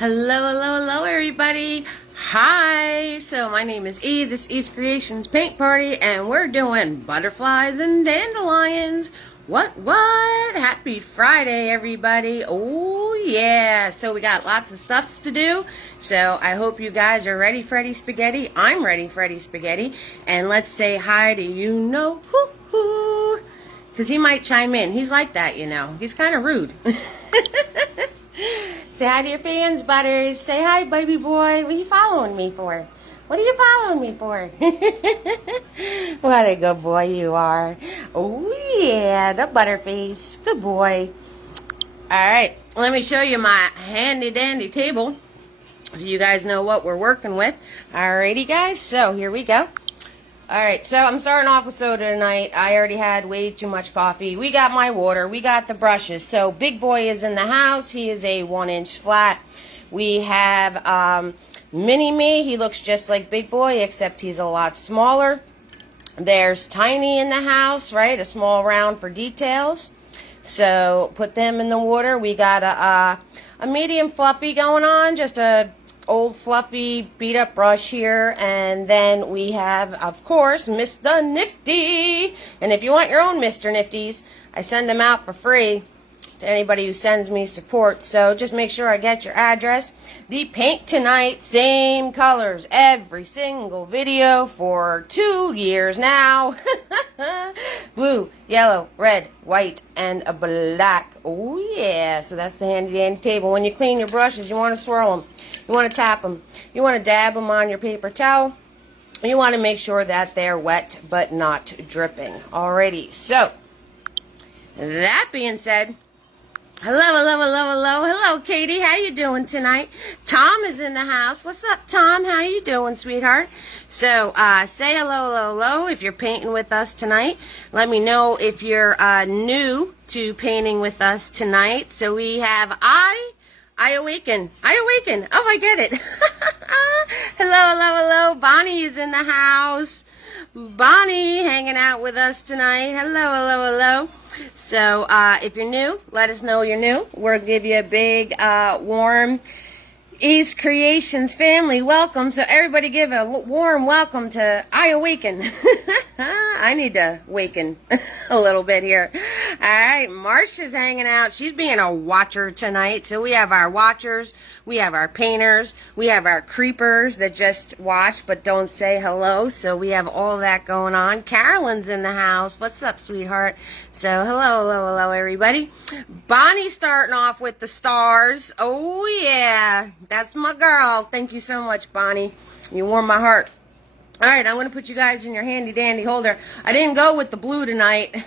Hello, hello, hello, everybody. Hi. So my name is Eve. This is Eve's Creations Paint Party, and we're doing butterflies and dandelions. What? Happy Friday, everybody. Oh, yeah. So we got lots of stuffs to do. So I hope you guys are ready for Eddie Spaghetti. I'm ready for Eddie Spaghetti. And let's say hi to you-know-who. Because he might chime in. He's like that, you know. He's kind of rude. Say hi to your fans, Butters. Say hi, baby boy. What are you following me for? What are you following me for? What a good boy you are. Oh, yeah, the Butterface. Good boy. All right, let me show you my handy-dandy table so you guys know what we're working with. Alrighty, guys, so here we go. Alright, so I'm starting off with soda tonight. I already had way too much coffee. We got my water. We got the brushes. So Big Boy is in the house. He is a 1-inch flat. We have Mini-Me. He looks just like Big Boy, except he's a lot smaller. There's Tiny in the house, right? A small round for details. So put them in the water. We got a medium fluffy going on, just a old fluffy beat up brush here, and then we have, of course, Mr. Nifty. And if you want your own Mr. Nifties, I send them out for free to anybody who sends me support. So just make sure I get your address. The paint tonight, same colors every single video for 2 years now. Blue, yellow, red, white, and a black. Oh yeah, so that's the handy dandy table. When you clean your brushes, you want to swirl them. You want to tap them. You want to dab them on your paper towel. You want to make sure that they're wet but not dripping. Alrighty, so that being said, hello, Katie. How you doing tonight? Tom is in the house. What's up, Tom? How you doing, sweetheart? So, say hello, if you're painting with us tonight. Let me know if you're new to painting with us tonight. So we have I awaken. Oh, I get it. Hello. Bonnie is in the house. Bonnie hanging out with us tonight. Hello. So, if you're new, let us know you're new. We'll give you a big, warm Eve's Creations family welcome. So everybody give a warm welcome to I Awaken. I need to waken a little bit here. All right, Marsha's hanging out. She's being a watcher tonight. So we have our watchers, we have our painters, we have our creepers that just watch but don't say hello. So we have all that going on. Carolyn's in the house. What's up, sweetheart? So hello, everybody. Bonnie's starting off with the stars. Oh, yeah. That's my girl. Thank you so much, Bonnie. You warm my heart. All right, I'm going to put you guys in your handy-dandy holder. I didn't go with the blue tonight.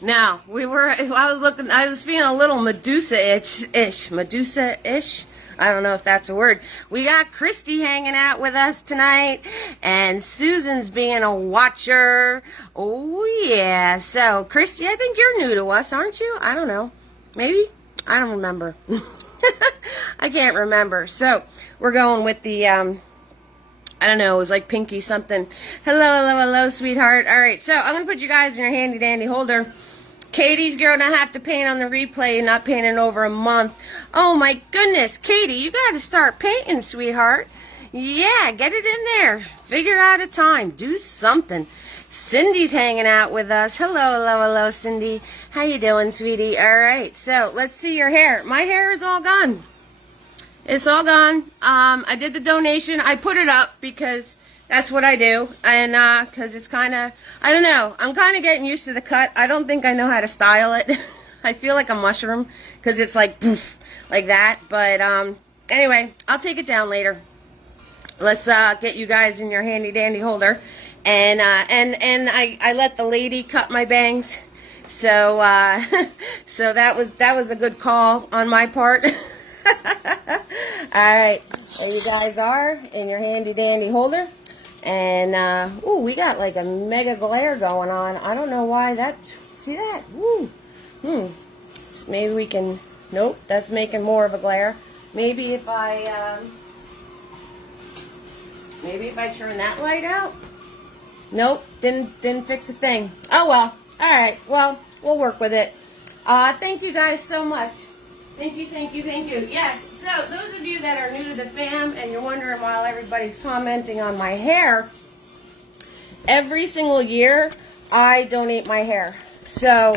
Now, I was feeling a little Medusa-ish. Medusa-ish? I don't know if that's a word. We got Christy hanging out with us tonight, and Susan's being a watcher. Oh, yeah. So, Christy, I think you're new to us, aren't you? I don't know. Maybe? I don't remember. I can't remember. So, we're going with the, I don't know, it was like pinky something. Hello, sweetheart. All right, so I'm going to put you guys in your handy-dandy holder. Katie's going to have to paint on the replay, not painting over a month. Oh, my goodness. Katie, you got to start painting, sweetheart. Yeah, get it in there. Figure out a time. Do something. Cindy's hanging out with us. Hello, Cindy. How you doing, sweetie? All right, so let's see your hair. My hair is all gone. It's all gone. I did the donation. I put it up because that's what I do. And because it's kind of, I don't know. I'm kind of getting used to the cut. I don't think I know how to style it. I feel like a mushroom because it's like poof, like that. But anyway, I'll take it down later. Let's get you guys in your handy-dandy holder. And I let the lady cut my bangs. So so that was a good call on my part. Alright, there you guys are in your handy-dandy holder. And, ooh, we got like a mega glare going on. I don't know why that, see that? Woo. Maybe we can, nope, that's making more of a glare. Maybe if I turn that light out. Nope, didn't fix a thing. Oh well, alright, well, we'll work with it. Thank you guys so much. Thank you. Yes, so those of you you that are new to the fam and you're wondering why everybody's commenting on my hair, every single year I donate my hair. So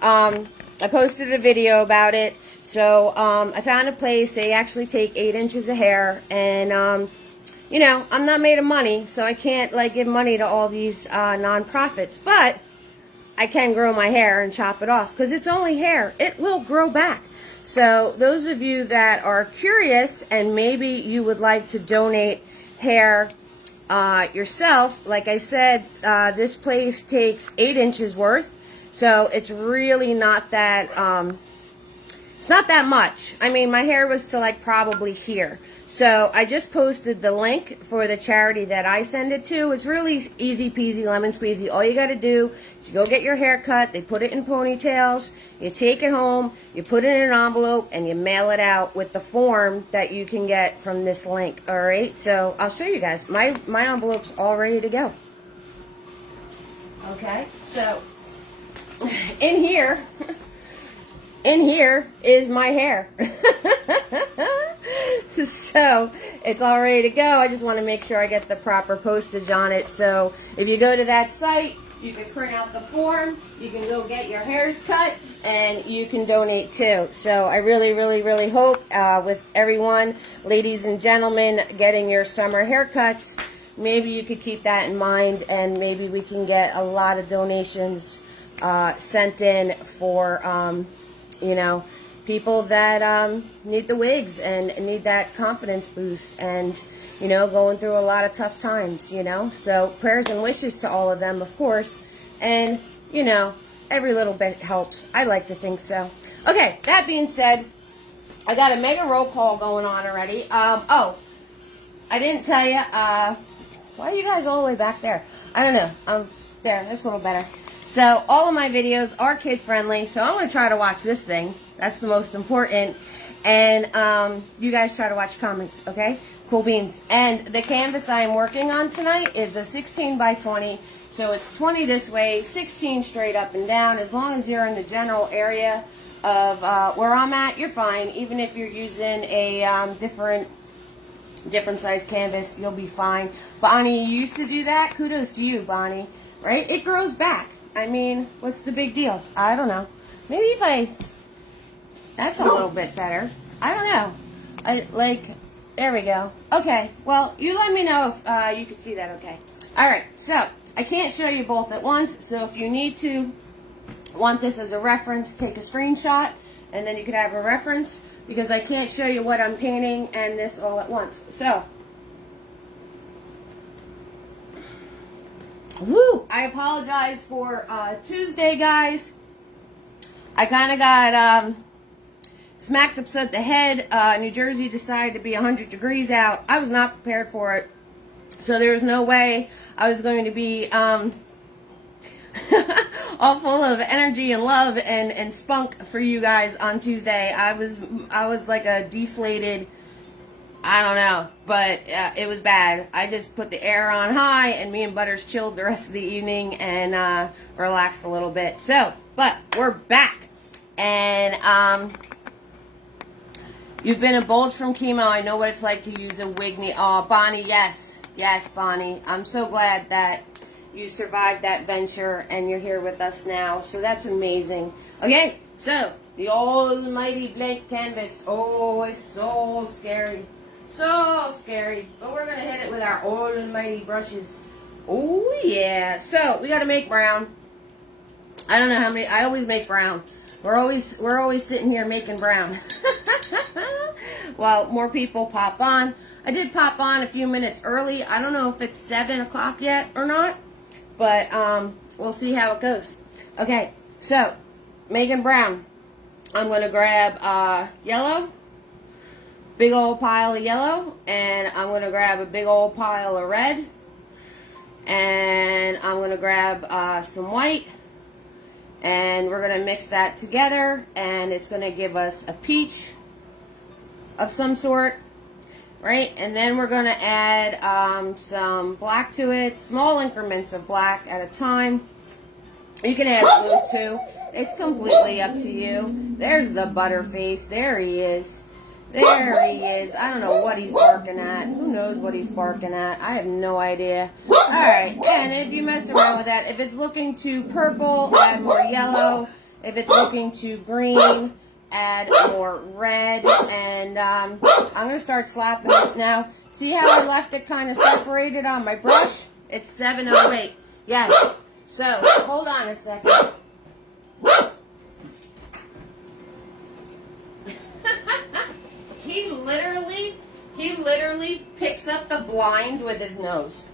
I posted a video about it. So I found a place. They actually take 8 inches of hair, and you know, I'm not made of money, so I can't like give money to all these non-profits, but I can grow my hair and chop it off because it's only hair. It will grow back. So those of you that are curious and maybe you would like to donate hair yourself, like I said, this place takes 8 inches worth, so it's really not that it's not that much. I mean, my hair was to like probably here. So I just posted the link for the charity that I send it to. It's really easy peasy, lemon squeezy. All you got to do is you go get your hair cut. They put it in ponytails. You take it home. You put it in an envelope and you mail it out with the form that you can get from this link. All right. So I'll show you guys. My envelope's all ready to go. Okay. So in here is my hair. So it's all ready to go. I just want to make sure I get the proper postage on it. So if you go to that site, you can print out the form, you can go get your hairs cut, and you can donate too. So I really, really, really hope with everyone, ladies and gentlemen, getting your summer haircuts, maybe you could keep that in mind, and maybe we can get a lot of donations sent in for, you know, people that need the wigs and need that confidence boost and, you know, going through a lot of tough times, you know. So prayers and wishes to all of them, of course. And, you know, every little bit helps. I like to think so. Okay, that being said, I got a mega roll call going on already. Oh, I didn't tell you. Why are you guys all the way back there? I don't know. There, that's a little better. So all of my videos are kid friendly. So I'm going to try to watch this thing. That's the most important. And you guys try to watch comments, okay? Cool beans. And the canvas I am working on tonight is a 16 by 20. So it's 20 this way, 16 straight up and down. As long as you're in the general area of where I'm at, you're fine. Even if you're using a different size canvas, you'll be fine. Bonnie, you used to do that? Kudos to you, Bonnie. Right? It grows back. I mean, what's the big deal? I don't know. Maybe if that's a little bit better. I don't know. There we go. Okay, well, you let me know if you can see that okay. Alright, so, I can't show you both at once, so if you want this as a reference, take a screenshot, and then you could have a reference, because I can't show you what I'm painting and this all at once. So, woo! I apologize for Tuesday, guys. I kind of got smacked upset the head. New Jersey decided to be 100 degrees out. I was not prepared for it. So there was no way I was going to be all full of energy and love and spunk for you guys on Tuesday. I was like a deflated, I don't know, but it was bad. I just put the air on high and me and Butters chilled the rest of the evening and relaxed a little bit. So, but we're back. And you've been a bulge from chemo. I know what it's like to use a wig. Oh, Bonnie, yes. Yes, Bonnie. I'm so glad that you survived that venture and you're here with us now. So that's amazing. Okay, so the almighty blank canvas. Oh, it's so scary. So scary. But we're going to hit it with our almighty brushes. Oh, yeah. So we got to make brown. I don't know how many. I always make brown. We're always sitting here making brown. Well, more people pop on. I did pop on a few minutes early. I don't know if it's 7 o'clock yet or not, but we'll see how it goes. Okay, so making brown. I'm going to grab yellow, big old pile of yellow, and I'm going to grab a big old pile of red, and I'm going to grab some white, and we're going to mix that together, and it's going to give us a peach of some sort, right? And then we're going to add some black to it, small increments of black at a time. You can add blue too. It's completely up to you. There's the Butterface. There he is. There he is. I don't know what he's barking at. Who knows what he's barking at? I have no idea. Alright, and if you mess around with that, if it's looking too purple, add more yellow. If it's looking too green, add more red. And I'm going to start slapping this now. See how I left it kind of separated on my brush? It's 7:08. Yes. So, hold on a second. He literally picks up the blind with his nose.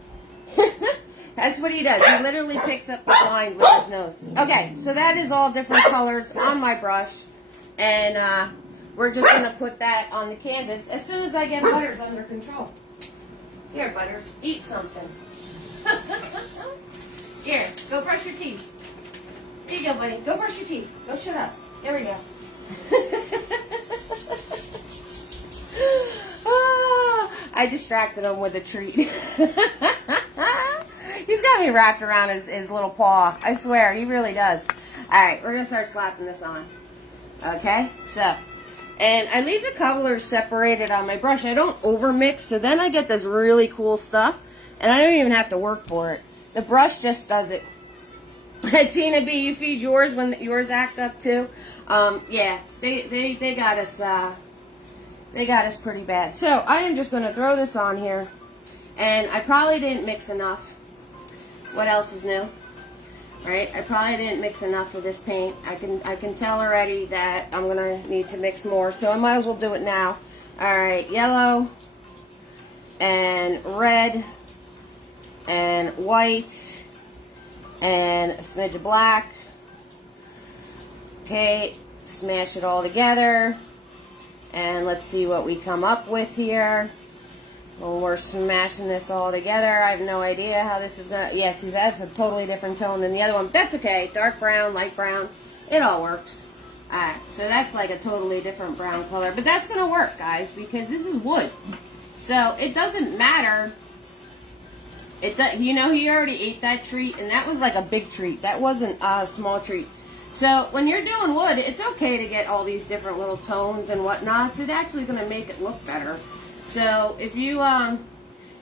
That's what he does. He literally picks up the blind with his nose. Okay, so that is all different colors on my brush. And we're just going to put that on the canvas as soon as I get Butters under control. Here, Butters, eat something. Here, go brush your teeth. Here you go, buddy. Go brush your teeth. Go shut up. There we go. I distracted him with a treat. He's got me wrapped around his little paw. I swear, he really does. Alright, we're going to start slapping this on. Okay, so. And I leave the colors separated on my brush. I don't overmix, so then I get this really cool stuff. And I don't even have to work for it. The brush just does it. Tina B, you feed yours when yours act up too? Yeah, they got us... They got us pretty bad. So I am just going to throw this on here. And I probably didn't mix enough. What else is new? Right? I probably didn't mix enough of this paint. I can tell already that I'm going to need to mix more. So I might as well do it now. Alright, yellow. And red. And white. And a smidge of black. Okay. Smash it all together. And let's see what we come up with here. Well, we're smashing this all together. I have no idea how this is going to... Yeah, see, that's a totally different tone than the other one. But that's okay. Dark brown, light brown. It all works. Alright, so that's like a totally different brown color. But that's going to work, guys, because this is wood. So it doesn't matter. You know, he already ate that treat, and that was like a big treat. That wasn't a small treat. So when you're doing wood, it's okay to get all these different little tones and whatnot. It's actually going to make it look better. So if you,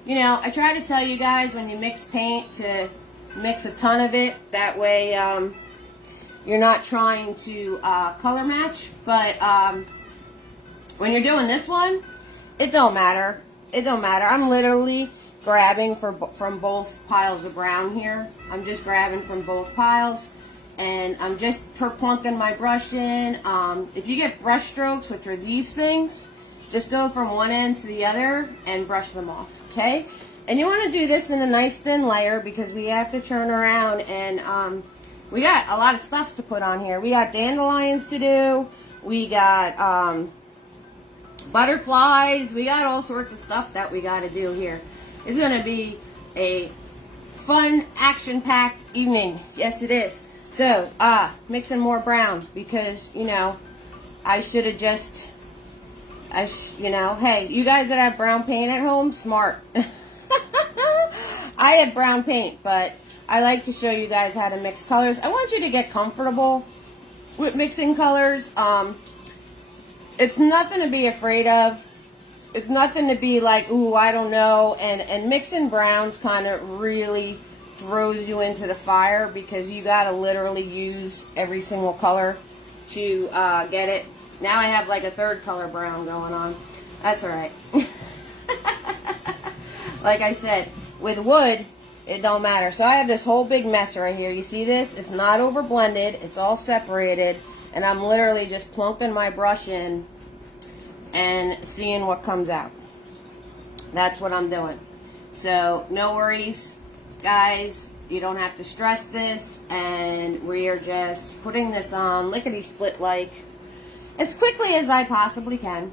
you know, I try to tell you guys when you mix paint to mix a ton of it. That way you're not trying to color match. But when you're doing this one, it don't matter. It don't matter. I'm literally grabbing from both piles of brown here. I'm just grabbing from both piles. And I'm just plunking my brush in. If you get brush strokes, which are these things, just go from one end to the other and brush them off, okay? And you want to do this in a nice thin layer because we have to turn around and we got a lot of stuffs to put on here. We got dandelions to do. We got butterflies. We got all sorts of stuff that we got to do here. It's going to be a fun, action-packed evening. Yes, it is. So, mixing more brown because, you know, I should have just, you know, hey, you guys that have brown paint at home, smart. I have brown paint, but I like to show you guys how to mix colors. I want you to get comfortable with mixing colors. It's nothing to be afraid of. It's nothing to be like, ooh, I don't know. And mixing browns kind of really throws you into the fire because you got to literally use every single color to get it. Now I have like a third color brown going on. That's alright. Like I said, with wood, it don't matter. So I have this whole big mess right here. You see this? It's not over blended. It's all separated. And I'm literally just plunking my brush in and seeing what comes out. That's what I'm doing. So no worries. Guys, you don't have to stress this, and we are just putting this on lickety-split like as quickly as I possibly can.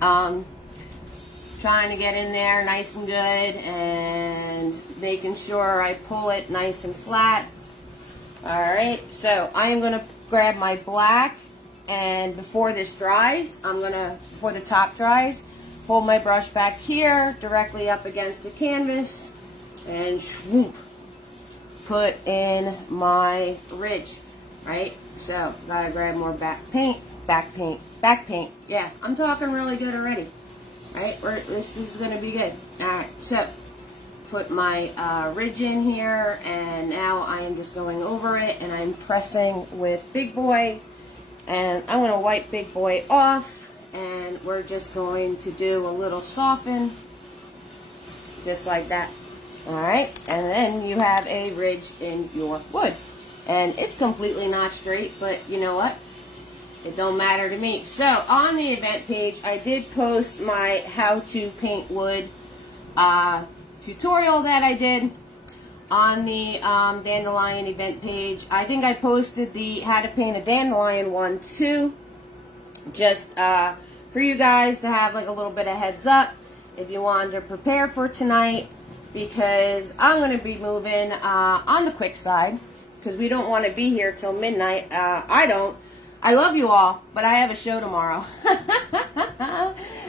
Trying to get in there nice and good and making sure I pull it nice and flat. Alright, so I am going to grab my black, and before this dries, before the top dries, hold my brush back here directly up against the canvas and swoop, put in my ridge, right? So, gotta grab more back paint, Back paint. Yeah, I'm talking really good already. Right, this is going to be good. Alright, so put my ridge in here, and now I am just going over it, and I'm pressing with Big Boy, and I'm going to wipe Big Boy off, and we're just going to do a little soften, just like that. Alright, and then you have a ridge in your wood, and it's completely not straight, but you know what? It don't matter to me. So, on the event page, I did post my how to paint wood tutorial that I did on the Dandelion event page. I think I posted the how to paint a dandelion one too, just for you guys to have like a little bit of heads up if you wanted to prepare for tonight, because I'm going to be moving on the quick side, because we don't want to be here till midnight. I don't. I love you all, but I have a show tomorrow.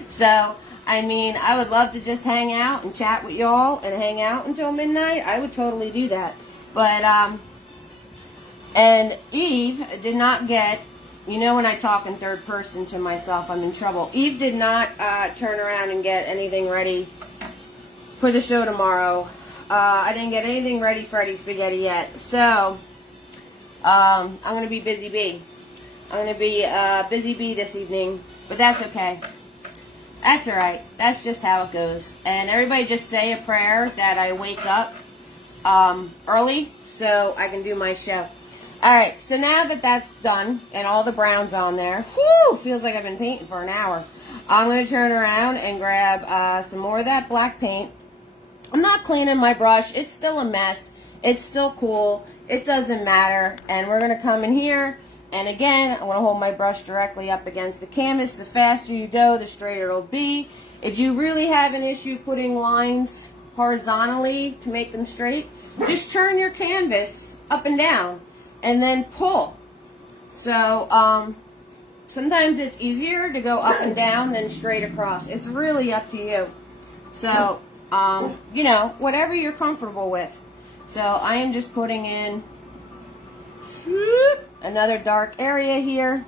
So, I mean, I would love to just hang out and chat with y'all and hang out until midnight. I would totally do that. But, and Eve did not get, you know, when I talk in third person to myself, I'm in trouble. Eve did not turn around and get anything ready for the show tomorrow. I didn't get anything ready for Eddie Spaghetti yet. So, I'm going to be busy bee. I'm going to be busy bee this evening, but that's okay. That's alright. That's just how it goes. And everybody just say a prayer that I wake up early so I can do my show. Alright, so now that that's done and all the brown's on there, whoo, feels like I've been painting for an hour. I'm going to turn around and grab some more of that black paint. I'm not cleaning my brush. It's still a mess. It's still cool. It doesn't matter. And we're going to come in here. And again, I want to hold my brush directly up against the canvas. The faster you go, the straighter it'll be. If you really have an issue putting lines horizontally to make them straight, just turn your canvas up and down and then pull. So, sometimes it's easier to go up and down than straight across. It's really up to you. So, you know, whatever you're comfortable with. So, I am just putting in another dark area here,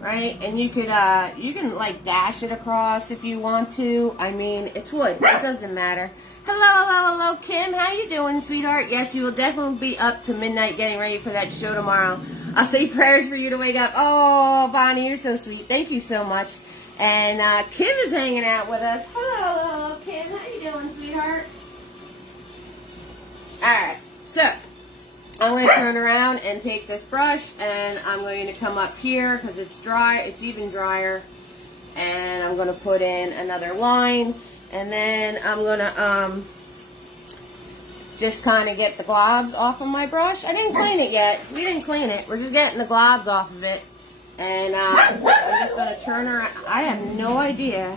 right? And you can like dash it across if you want to. I mean, it's wood. It doesn't matter. Hello, Kim. How you doing, sweetheart? Yes, you will definitely be up to midnight getting ready for that show tomorrow. I'll say prayers for you to wake up. Oh, Bonnie, you're so sweet. Thank you so much. And Kim is hanging out with us. Hello, Kim. How you doing, sweetheart? All right, so I'm going to turn around and take this brush, and I'm going to come up here because it's dry. It's even drier. And I'm going to put in another line, and then I'm going to just kind of get the globs off of my brush. I didn't clean it yet. We didn't clean it. We're just getting the globs off of it. And I'm just going to turn around. I have no idea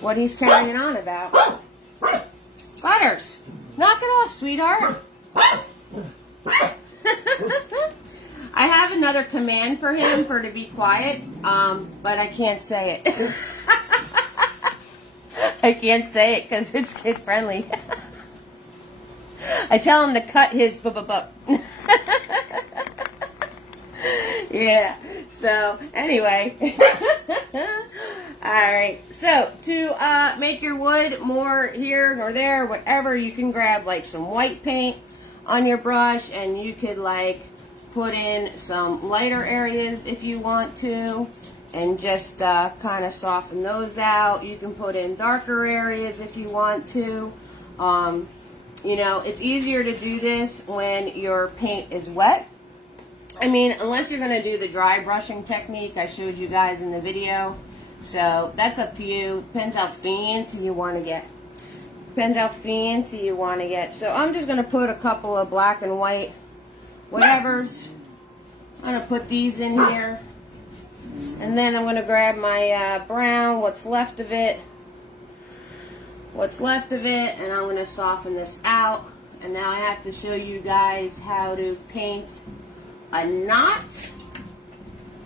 what he's carrying on about. Butters, knock it off, sweetheart. I have another command for him to be quiet, but I can't say it. I can't say it because it's kid friendly. I tell him to cut his bup. Yeah, so anyway. Alright, so to make your wood more here or there, whatever, you can grab like some white paint on your brush, and you could like put in some lighter areas if you want to, and just kind of soften those out. You can put in darker areas if you want to. You know, it's easier to do this when your paint is wet. I mean, unless you're going to do the dry brushing technique I showed you guys in the video. So that's up to you. Depends how fancy you want to get. So I'm just going to put a couple of black and white whatevers. I'm going to put these in here. And then I'm going to grab my brown, what's left of it, and I'm going to soften this out. And now I have to show you guys how to paint a knot.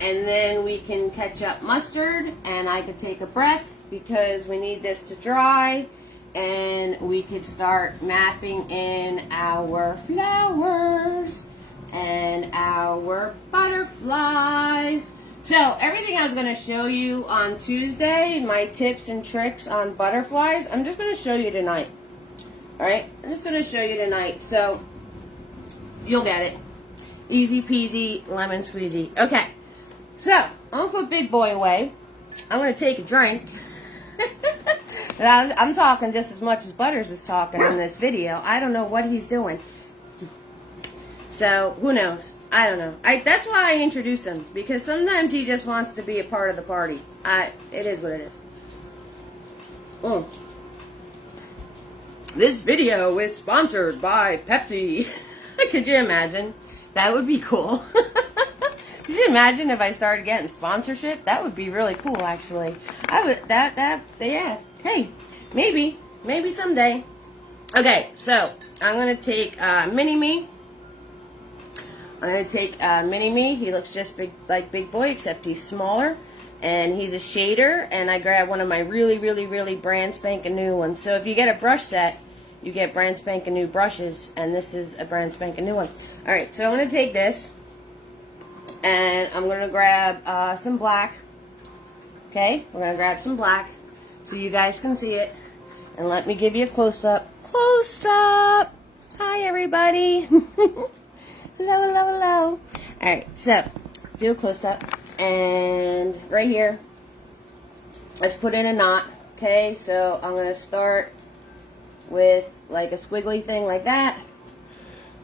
And then we can catch up mustard, and I could take a breath because we need this to dry, and we could start mapping in our flowers and our butterflies. So, everything I was going to show you on Tuesday, my tips and tricks on butterflies, I'm just going to show you tonight. Alright? I'm just going to show you tonight. So, you'll get it. Easy peasy, lemon squeezy. Okay. So, I'm going to put Big Boy away. I'm going to take a drink. I'm talking just as much as Butters is talking in this video. I don't know what he's doing. So, who knows? I don't know. That's why I introduce him. Because sometimes he just wants to be a part of the party. It is what it is. This video is sponsored by Pepsi. Could you imagine? That would be cool. Could you imagine if I started getting sponsorship? That would be really cool, actually. Yeah. Hey, maybe someday. Okay, so I'm gonna take Mini-Me. I'm going to take Mini-Me. He looks just like Big Boy, except he's smaller. And he's a shader. And I grabbed one of my really, really, really brand spanking new ones. So if you get a brush set, you get brand spanking new brushes. And this is a brand spanking new one. Alright, so I'm going to take this. And I'm going to grab some black. Okay, we're going to grab some black so you guys can see it. And let me give you a close-up. Close-up! Hi, everybody! Hello, hello, hello. Alright, so, do a close-up. And right here, let's put in a knot. Okay, so I'm going to start with like a squiggly thing like that.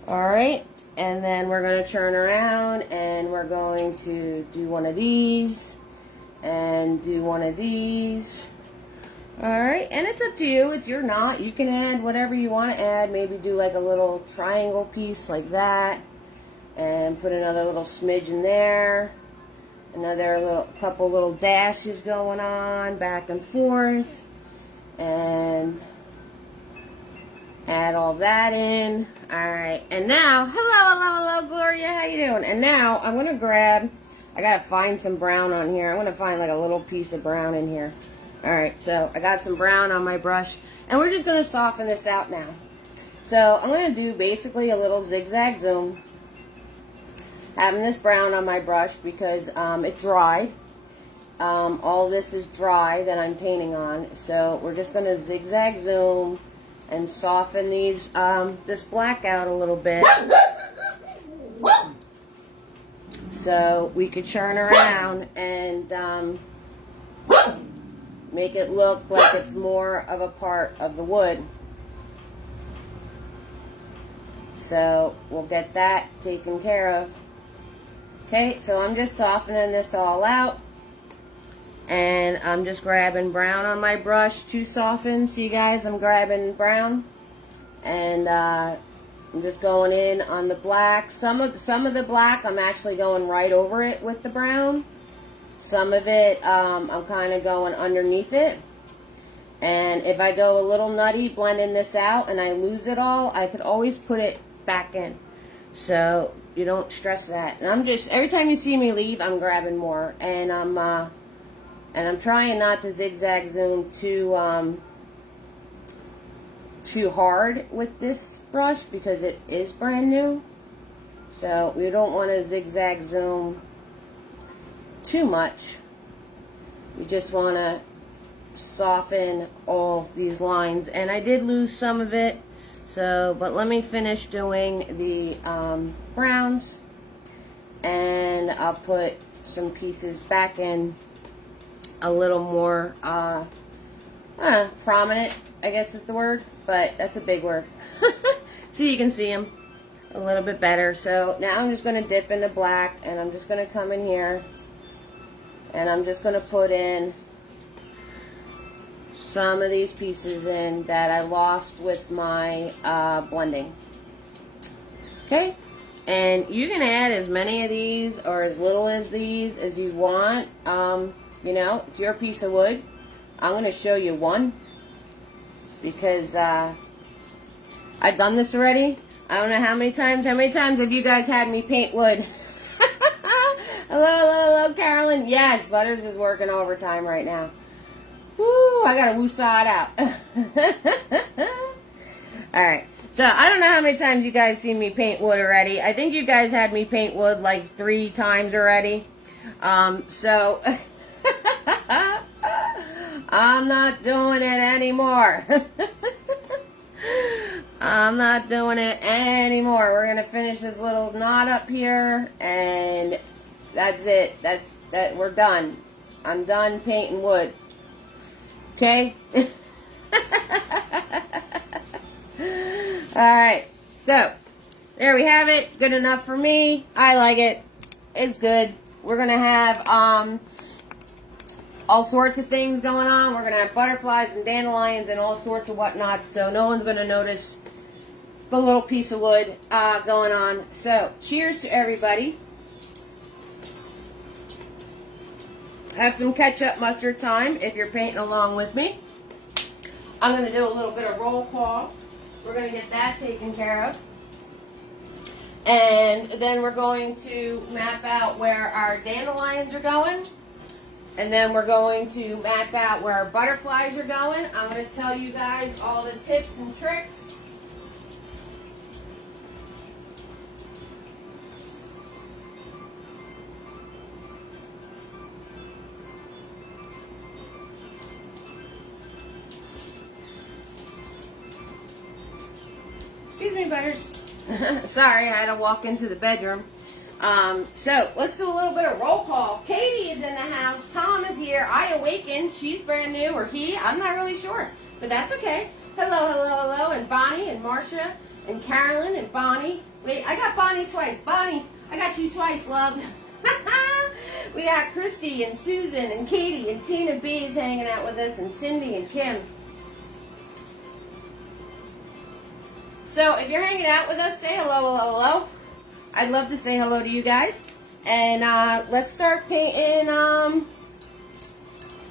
Alright, and then we're going to turn around and we're going to do one of these. And do one of these. Alright, and it's up to you. It's your knot. You can add whatever you want to add. Maybe do like a little triangle piece like that. And put another little smidge in there. Another couple little dashes going on back and forth. And add all that in. Alright, and now, hello, Gloria, how you doing? And now, I'm going to grab, I got to find some brown on here. I'm going to find like a little piece of brown in here. Alright, so I got some brown on my brush. And we're just going to soften this out now. So, I'm going to do basically a little zigzag zoom. Having this brown on my brush because it dried. All this is dry that I'm painting on. So we're just going to zigzag zoom and soften these this black out a little bit. So we could turn around and make it look like it's more of a part of the wood. So we'll get that taken care of. Okay, so I'm just softening this all out. And I'm just grabbing brown on my brush to soften. See, guys, I'm grabbing brown. And I'm just going in on the black. Some of the black, I'm actually going right over it with the brown. Some of it, I'm kind of going underneath it. And if I go a little nutty blending this out and I lose it all, I could always put it back in. So you don't stress that. And I'm just, every time you see me leave, I'm grabbing more. And I'm trying not to zigzag zoom too hard with this brush because it is brand new. So we don't want to zigzag zoom too much. We just want to soften all these lines. And I did lose some of it. So, but let me finish doing the browns, and I'll put some pieces back in a little more prominent, I guess is the word, but that's a big word. So you can see them a little bit better. So now I'm just going to dip into black, and I'm just going to come in here, and I'm just going to put in some of these pieces in that I lost with my blending. Okay, and you can add as many of these or as little as these as you want. You know, it's your piece of wood. I'm going to show you one because I've done this already. I don't know how many times. How many times have you guys had me paint wood? Hello, Carolyn. Yes, Butters is working overtime right now. Woo, I gotta woo-saw it out. Alright, so I don't know how many times you guys seen me paint wood already. I think you guys had me paint wood like 3 times already. So I'm not doing it anymore. I'm not doing it anymore. We're gonna finish this little knot up here, and that's it. That. We're done. I'm done painting wood. Okay. All right. So there we have it. Good enough for me. I like it. It's good. We're gonna have all sorts of things going on. We're gonna have butterflies and dandelions and all sorts of whatnot. So no one's gonna notice the little piece of wood going on. So cheers to everybody. Have some ketchup mustard time if you're painting along with me. I'm going to do a little bit of roll call. We're going to get that taken care of. And then we're going to map out where our dandelions are going. And then we're going to map out where our butterflies are going. I'm going to tell you guys all the tips and tricks. Excuse me, Butters. Sorry, I had to walk into the bedroom. So, let's do a little bit of roll call. Katie is in the house. Tom is here. I awakened. She's brand new, or he. I'm not really sure. But that's okay. Hello, hello, hello. And Bonnie and Marcia and Carolyn and Bonnie. Wait, I got Bonnie twice. Bonnie, I got you twice, love. We got Christy and Susan and Katie and Tina B is hanging out with us, and Cindy and Kim. So if you're hanging out with us, say hello, hello, hello. I'd love to say hello to you guys. And let's start painting.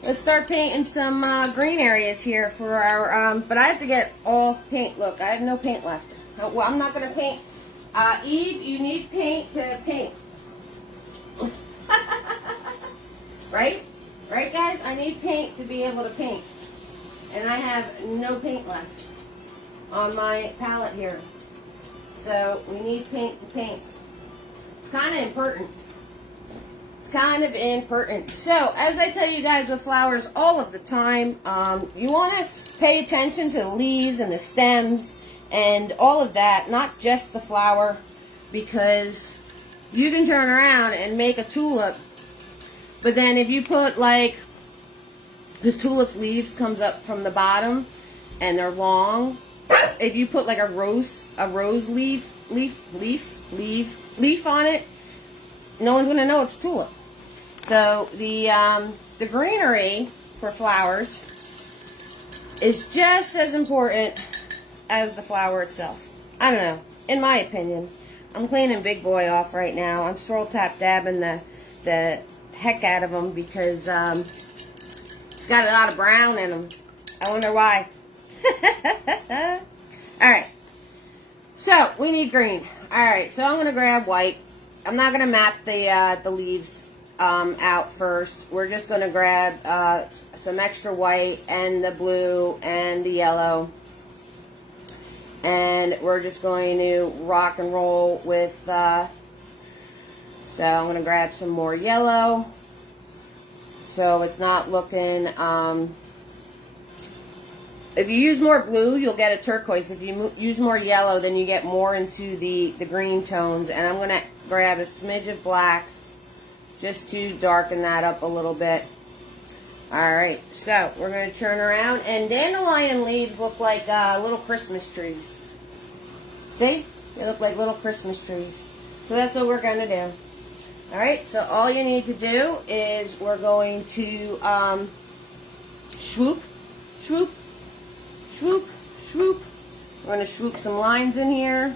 Let's start painting some green areas here for our. But I have to get all paint. Look, I have no paint left. Well, I'm not gonna paint. Eve, you need paint to paint. Right? Right, guys? I need paint to be able to paint. And I have no paint left on my palette here. So we need paint to paint. It's kind of important. It's kind of important. So as I tell you guys with flowers all of the time, you want to pay attention to the leaves and the stems and all of that, not just the flower, because you can turn around and make a tulip. But then if you put like, this tulip's leaves comes up from the bottom and they're long. If you put like a rose leaf on it, no one's gonna know it's tulip. So the greenery for flowers is just as important as the flower itself. I don't know, in my opinion. I'm cleaning Big Boy off right now. I'm swirl tap dabbing the heck out of him because he's got a lot of brown in him. I wonder why. Alright, so we need green. Alright, so I'm going to grab white. I'm not going to map the leaves out first. We're just going to grab some extra white and the blue and the yellow. And we're just going to rock and roll with, so I'm going to grab some more yellow. So it's not looking, if you use more blue, you'll get a turquoise. If you use more yellow, then you get more into the green tones. And I'm going to grab a smidge of black just to darken that up a little bit. Alright, so we're going to turn around. And dandelion leaves look like little Christmas trees. See? They look like little Christmas trees. So that's what we're going to do. Alright, so all you need to do is we're going to swoop, swoop, swoop, swoop. We're going to swoop some lines in here.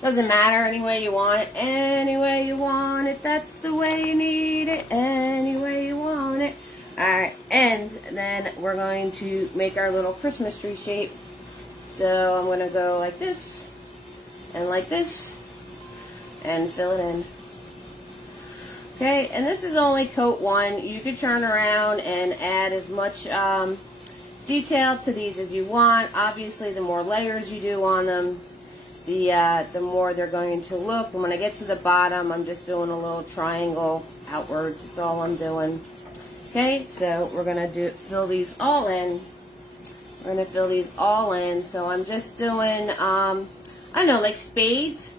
Doesn't matter any way you want it. Any way you want it. That's the way you need it. Any way you want it. Alright, and then we're going to make our little Christmas tree shape. So I'm going to go like this and like this and fill it in. Okay, and this is only coat one. You could turn around and add as much detail to these as you want. Obviously, the more layers you do on them, the more they're going to look. And when I get to the bottom, I'm just doing a little triangle outwards. That's all I'm doing. Okay, so we're going to fill these all in. We're going to fill these all in. So I'm just doing, I don't know, like spades.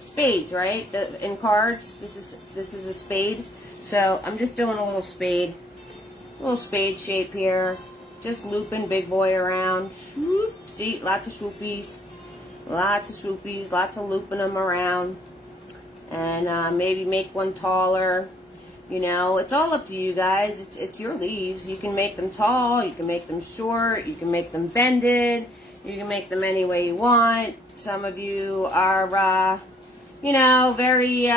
Spades, right? In cards, this is a spade. So I'm just doing a little spade shape here. Just looping big boy around. See, lots of swoopies. Lots of swoopies, lots of looping them around. And maybe make one taller. You know, it's all up to you guys. It's your leaves. You can make them tall, you can make them short, you can make them bended, you can make them any way you want. Some of you are, you know, very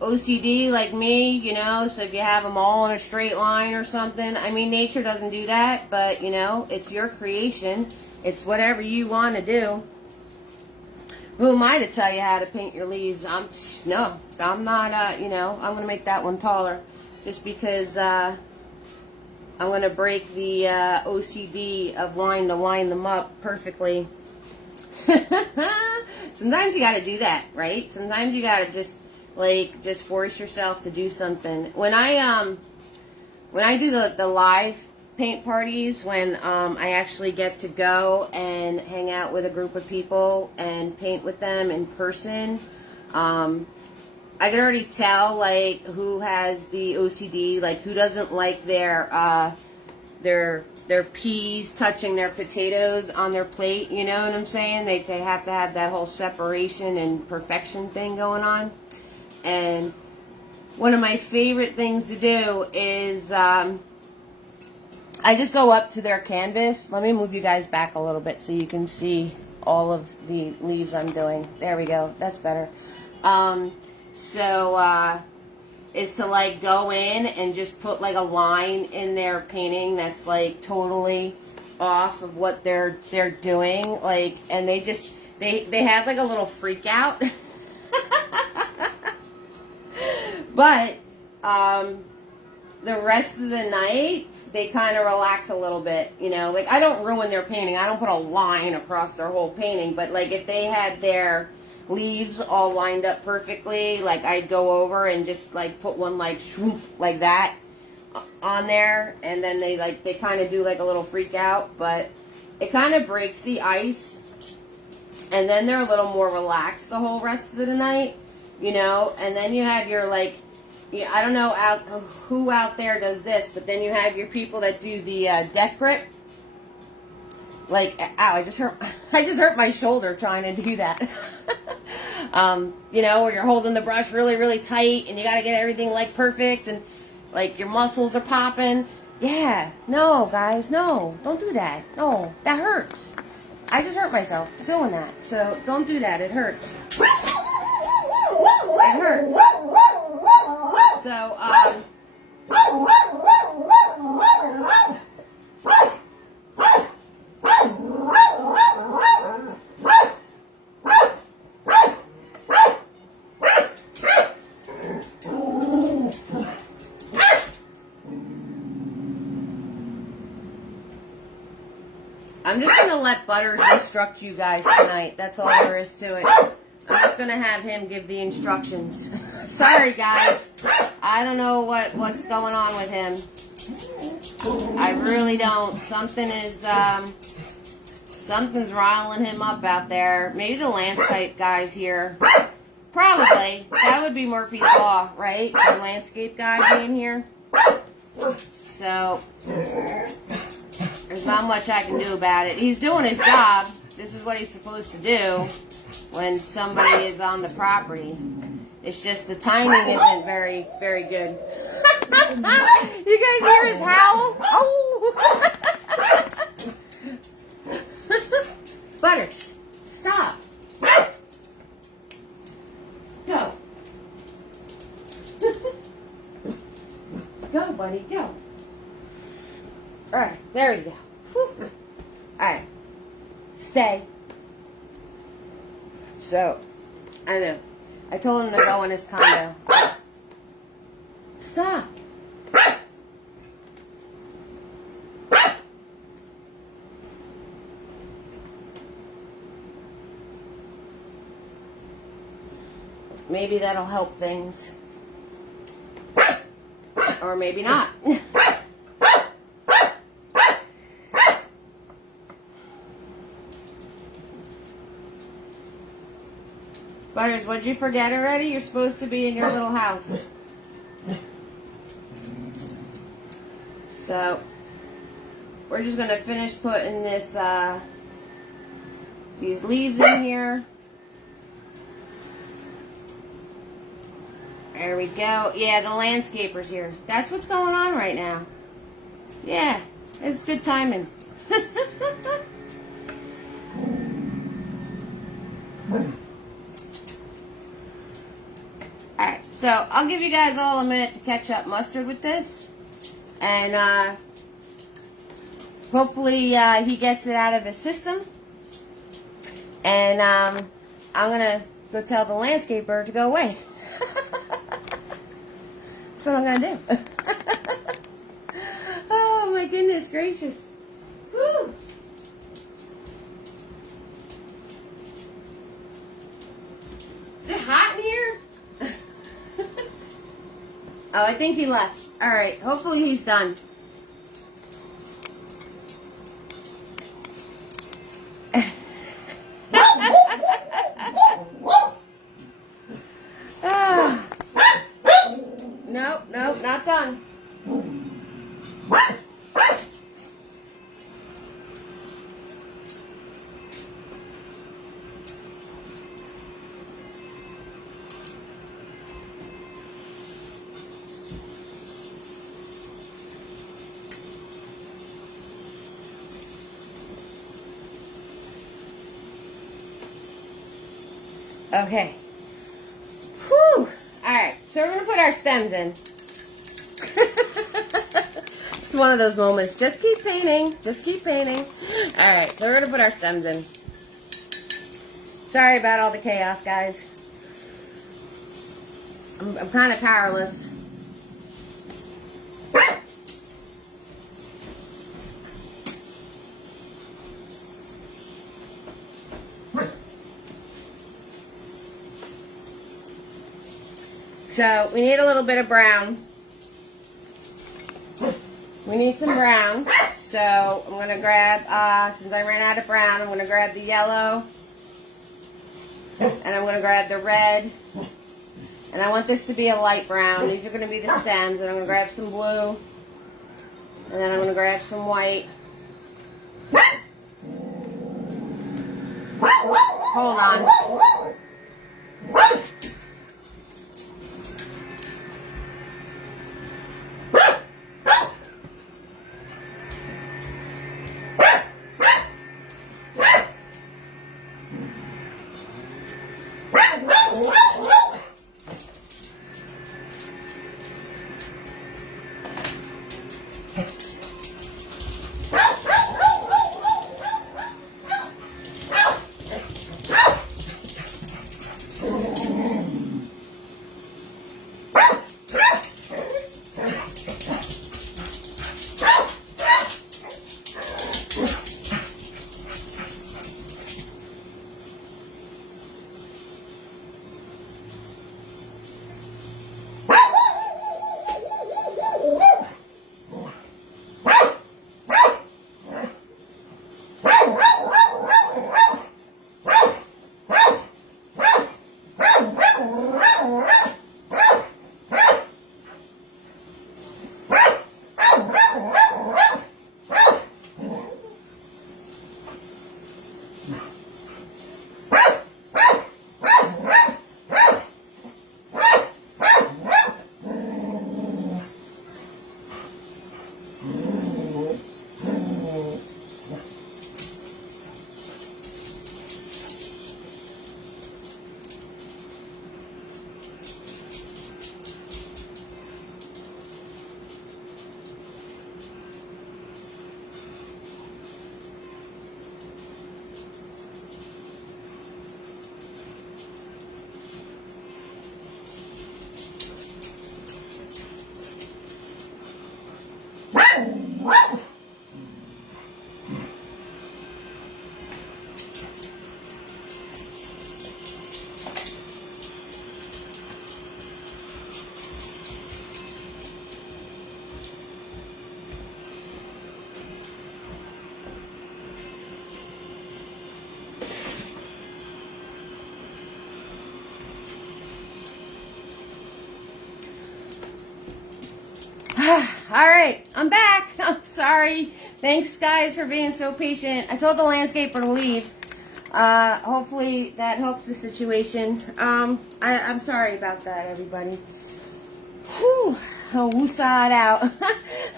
OCD like me, you know, so if you have them all in a straight line or something. I mean, nature doesn't do that, but, you know, it's your creation. It's whatever you want to do. Who am I to tell you how to paint your leaves? No, I'm not, you know, I'm going to make that one taller just because I'm going to break the OCD of wanting to line them up perfectly. Sometimes you got to do that, right? Sometimes you got to just force yourself to do something. When I do the live paint parties, when I actually get to go and hang out with a group of people and paint with them in person, I can already tell like who has the OCD, like who doesn't like their peas touching their potatoes on their plate. You know what I'm saying? They have to have that whole separation and perfection thing going on. And one of my favorite things to do is I just go up to their canvas. Let me move you guys back a little bit so you can see all of the leaves I'm doing. There we go. That's better. Is to like go in and just put like a line in their painting that's like totally off of what they're doing. Like, and they have like a little freak out. But the rest of the night, they kind of relax a little bit, you know. Like, I don't ruin their painting. I don't put a line across their whole painting. But, like, if they had their leaves all lined up perfectly, like, I'd go over and just, like, put one, like, swoop, like that on there. And then they kind of do, like, a little freak out. But it kind of breaks the ice. And then they're a little more relaxed the whole rest of the night, you know. And then you have your, like, yeah, I don't know who out there does this, but then you have your people that do the death grip. Like, ow! I just hurt my shoulder trying to do that. You know, where you're holding the brush really, really tight, and you got to get everything like perfect, and like your muscles are popping. Yeah, no, guys, no, don't do that. No, that hurts. I just hurt myself doing that, so don't do that. It hurts. It hurts. So, I'm just going to let Butters instruct you guys tonight. That's all there is to it. I'm just going to have him give the instructions. Sorry, guys. I don't know what's going on with him. I really don't. Something's riling him up out there. Maybe the landscape guy's here. Probably. That would be Murphy's Law, right? The landscape guy being here. So, there's not much I can do about it. He's doing his job. This is what he's supposed to do when somebody is on the property. It's just the timing isn't very, very good. You guys hear his howl? Oh! Butters, stop. Go. Go, buddy, go. Alright, there you go. Alright. Stay. So, I know. I told him to go in his condo. Stop. Maybe that'll help things. Or maybe not. Butters, what'd you forget already? You're supposed to be in your little house. So, we're just going to finish putting this, these leaves in here. There we go. Yeah, the landscaper's here. That's what's going on right now. Yeah, it's good timing. Alright, so I'll give you guys all a minute to catch up mustard with this. And hopefully he gets it out of his system. And I'm going to go tell the landscaper to go away. That's what I'm going to do. Oh my goodness gracious. Woo. Is it hot in here? Oh, I think he left. Alright, hopefully he's done. Nope, not done. Okay. Whew. Alright, so we're going to put our stems in. It's one of those moments. Just keep painting. Just keep painting. Alright, so we're going to put our stems in. Sorry about all the chaos, guys. I'm kind of powerless. So, we need a little bit of brown. We need some brown. So, I'm going to grab, since I ran out of brown, I'm going to grab the yellow. And I'm going to grab the red. And I want this to be a light brown. These are going to be the stems. And I'm going to grab some blue. And then I'm going to grab some white. Hold on. All right, I'm back. I'm sorry. Thanks, guys, for being so patient. I told the landscaper to leave. Hopefully that helps the situation. I'm sorry about that, everybody. Whew. I'll woosah it out.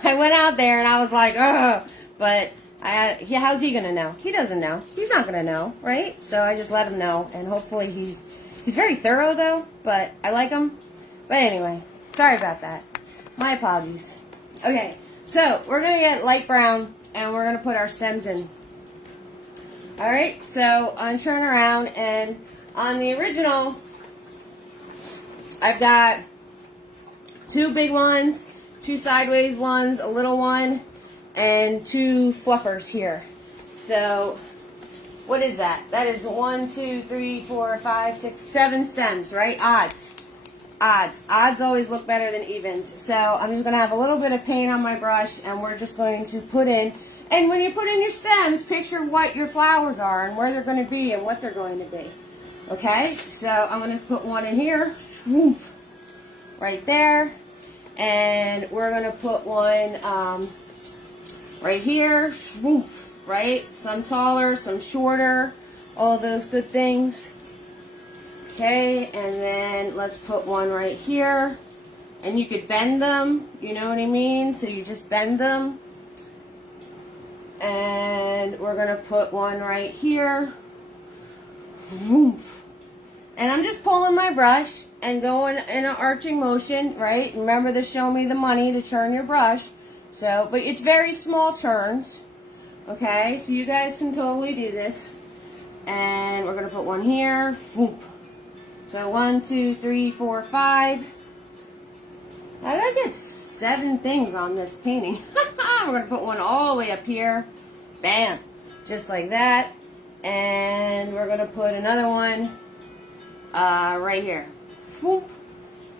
I went out there and I was like, ugh. But yeah, how's he gonna know? He doesn't know. He's not gonna know, right? So I just let him know, and hopefully he's very thorough though. But I like him. But anyway, sorry about that. My apologies. Okay, so we're gonna get light brown, and we're gonna put our stems in. All right. So I'm turn around, and on the original, I've got 2 big ones, 2 sideways ones, a little one, and 2 fluffers here. So what is that? That is 1, 2, 3, 4, 5, 6, 7 stems, right? Odds. Odds always look better than evens. So I'm just going to have a little bit of paint on my brush, and we're just going to put in, and when you put in your stems, picture what your flowers are and where they're going to be and what they're going to be. Okay, so I'm going to put one in here, right there, and we're going to put one right here, right? Some taller, some shorter, all those good things. Okay, and then let's put one right here. And you could bend them, you know what I mean? So you just bend them. And we're going to put one right here. And I'm just pulling my brush and going in an arching motion, right? Remember to show me the money to turn your brush. So, but it's very small turns. Okay, so you guys can totally do this. And we're going to put one here. So 1, 2, 3, 4, 5. How did I get 7 things on this painting? We're going to put one all the way up here. Bam. Just like that. And we're going to put another one right here.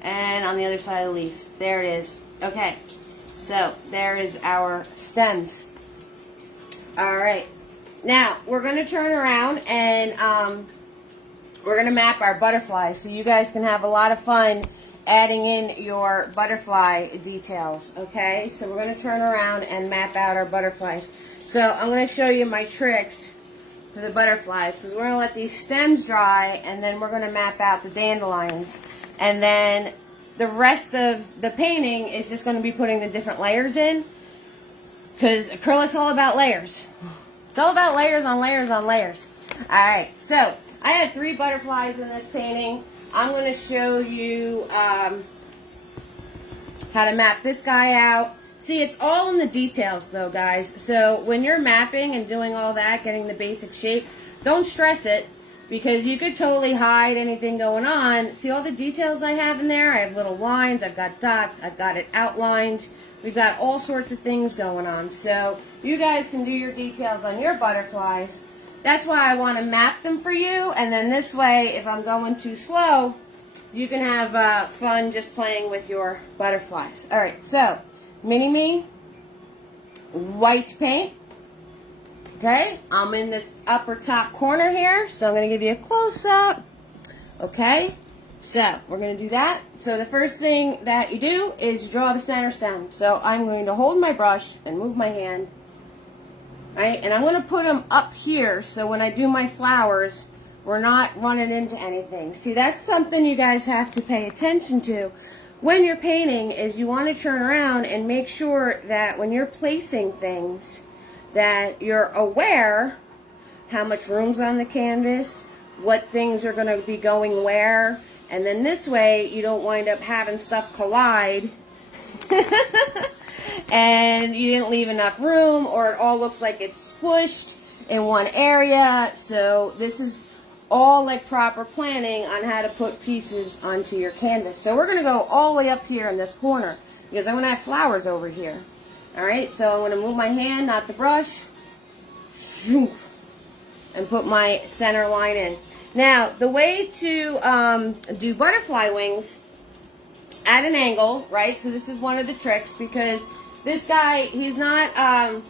And on the other side of the leaf. There it is. Okay. So there is our stems. Alright. Now, we're going to turn around and we're going to map our butterflies so you guys can have a lot of fun adding in your butterfly details, okay? So we're going to turn around and map out our butterflies. So I'm going to show you my tricks for the butterflies because we're going to let these stems dry and then we're going to map out the dandelions. And then the rest of the painting is just going to be putting the different layers in because acrylic's all about layers. It's all about layers on layers on layers. Alright, so I had 3 butterflies in this painting. I'm going to show you how to map this guy out. See, it's all in the details though, guys. So when you're mapping and doing all that, getting the basic shape, don't stress it because you could totally hide anything going on. See all the details I have in there? I have little lines, I've got dots, I've got it outlined. We've got all sorts of things going on. So you guys can do your details on your butterflies. That's why I want to map them for you, and then this way, if I'm going too slow, you can have fun just playing with your butterflies. Alright, so, mini-me, white paint. Okay, I'm in this upper top corner here, so I'm going to give you a close-up. Okay, so we're going to do that. So the first thing that you do is draw the center stem. So I'm going to hold my brush and move my hand. Right, and I'm going to put them up here so when I do my flowers, we're not running into anything. See, that's something you guys have to pay attention to when you're painting is you want to turn around and make sure that when you're placing things that you're aware how much room's on the canvas, what things are going to be going where, and then this way you don't wind up having stuff collide and you didn't leave enough room or it all looks like it's squished in one area. So this is all like proper planning on how to put pieces onto your canvas. So we're going to go all the way up here in this corner because I'm going to have flowers over here. Alright, so I'm going to move my hand, not the brush, and put my center line in. Now, the way to do butterfly wings at an angle, right? So this is one of the tricks because this guy, he's not,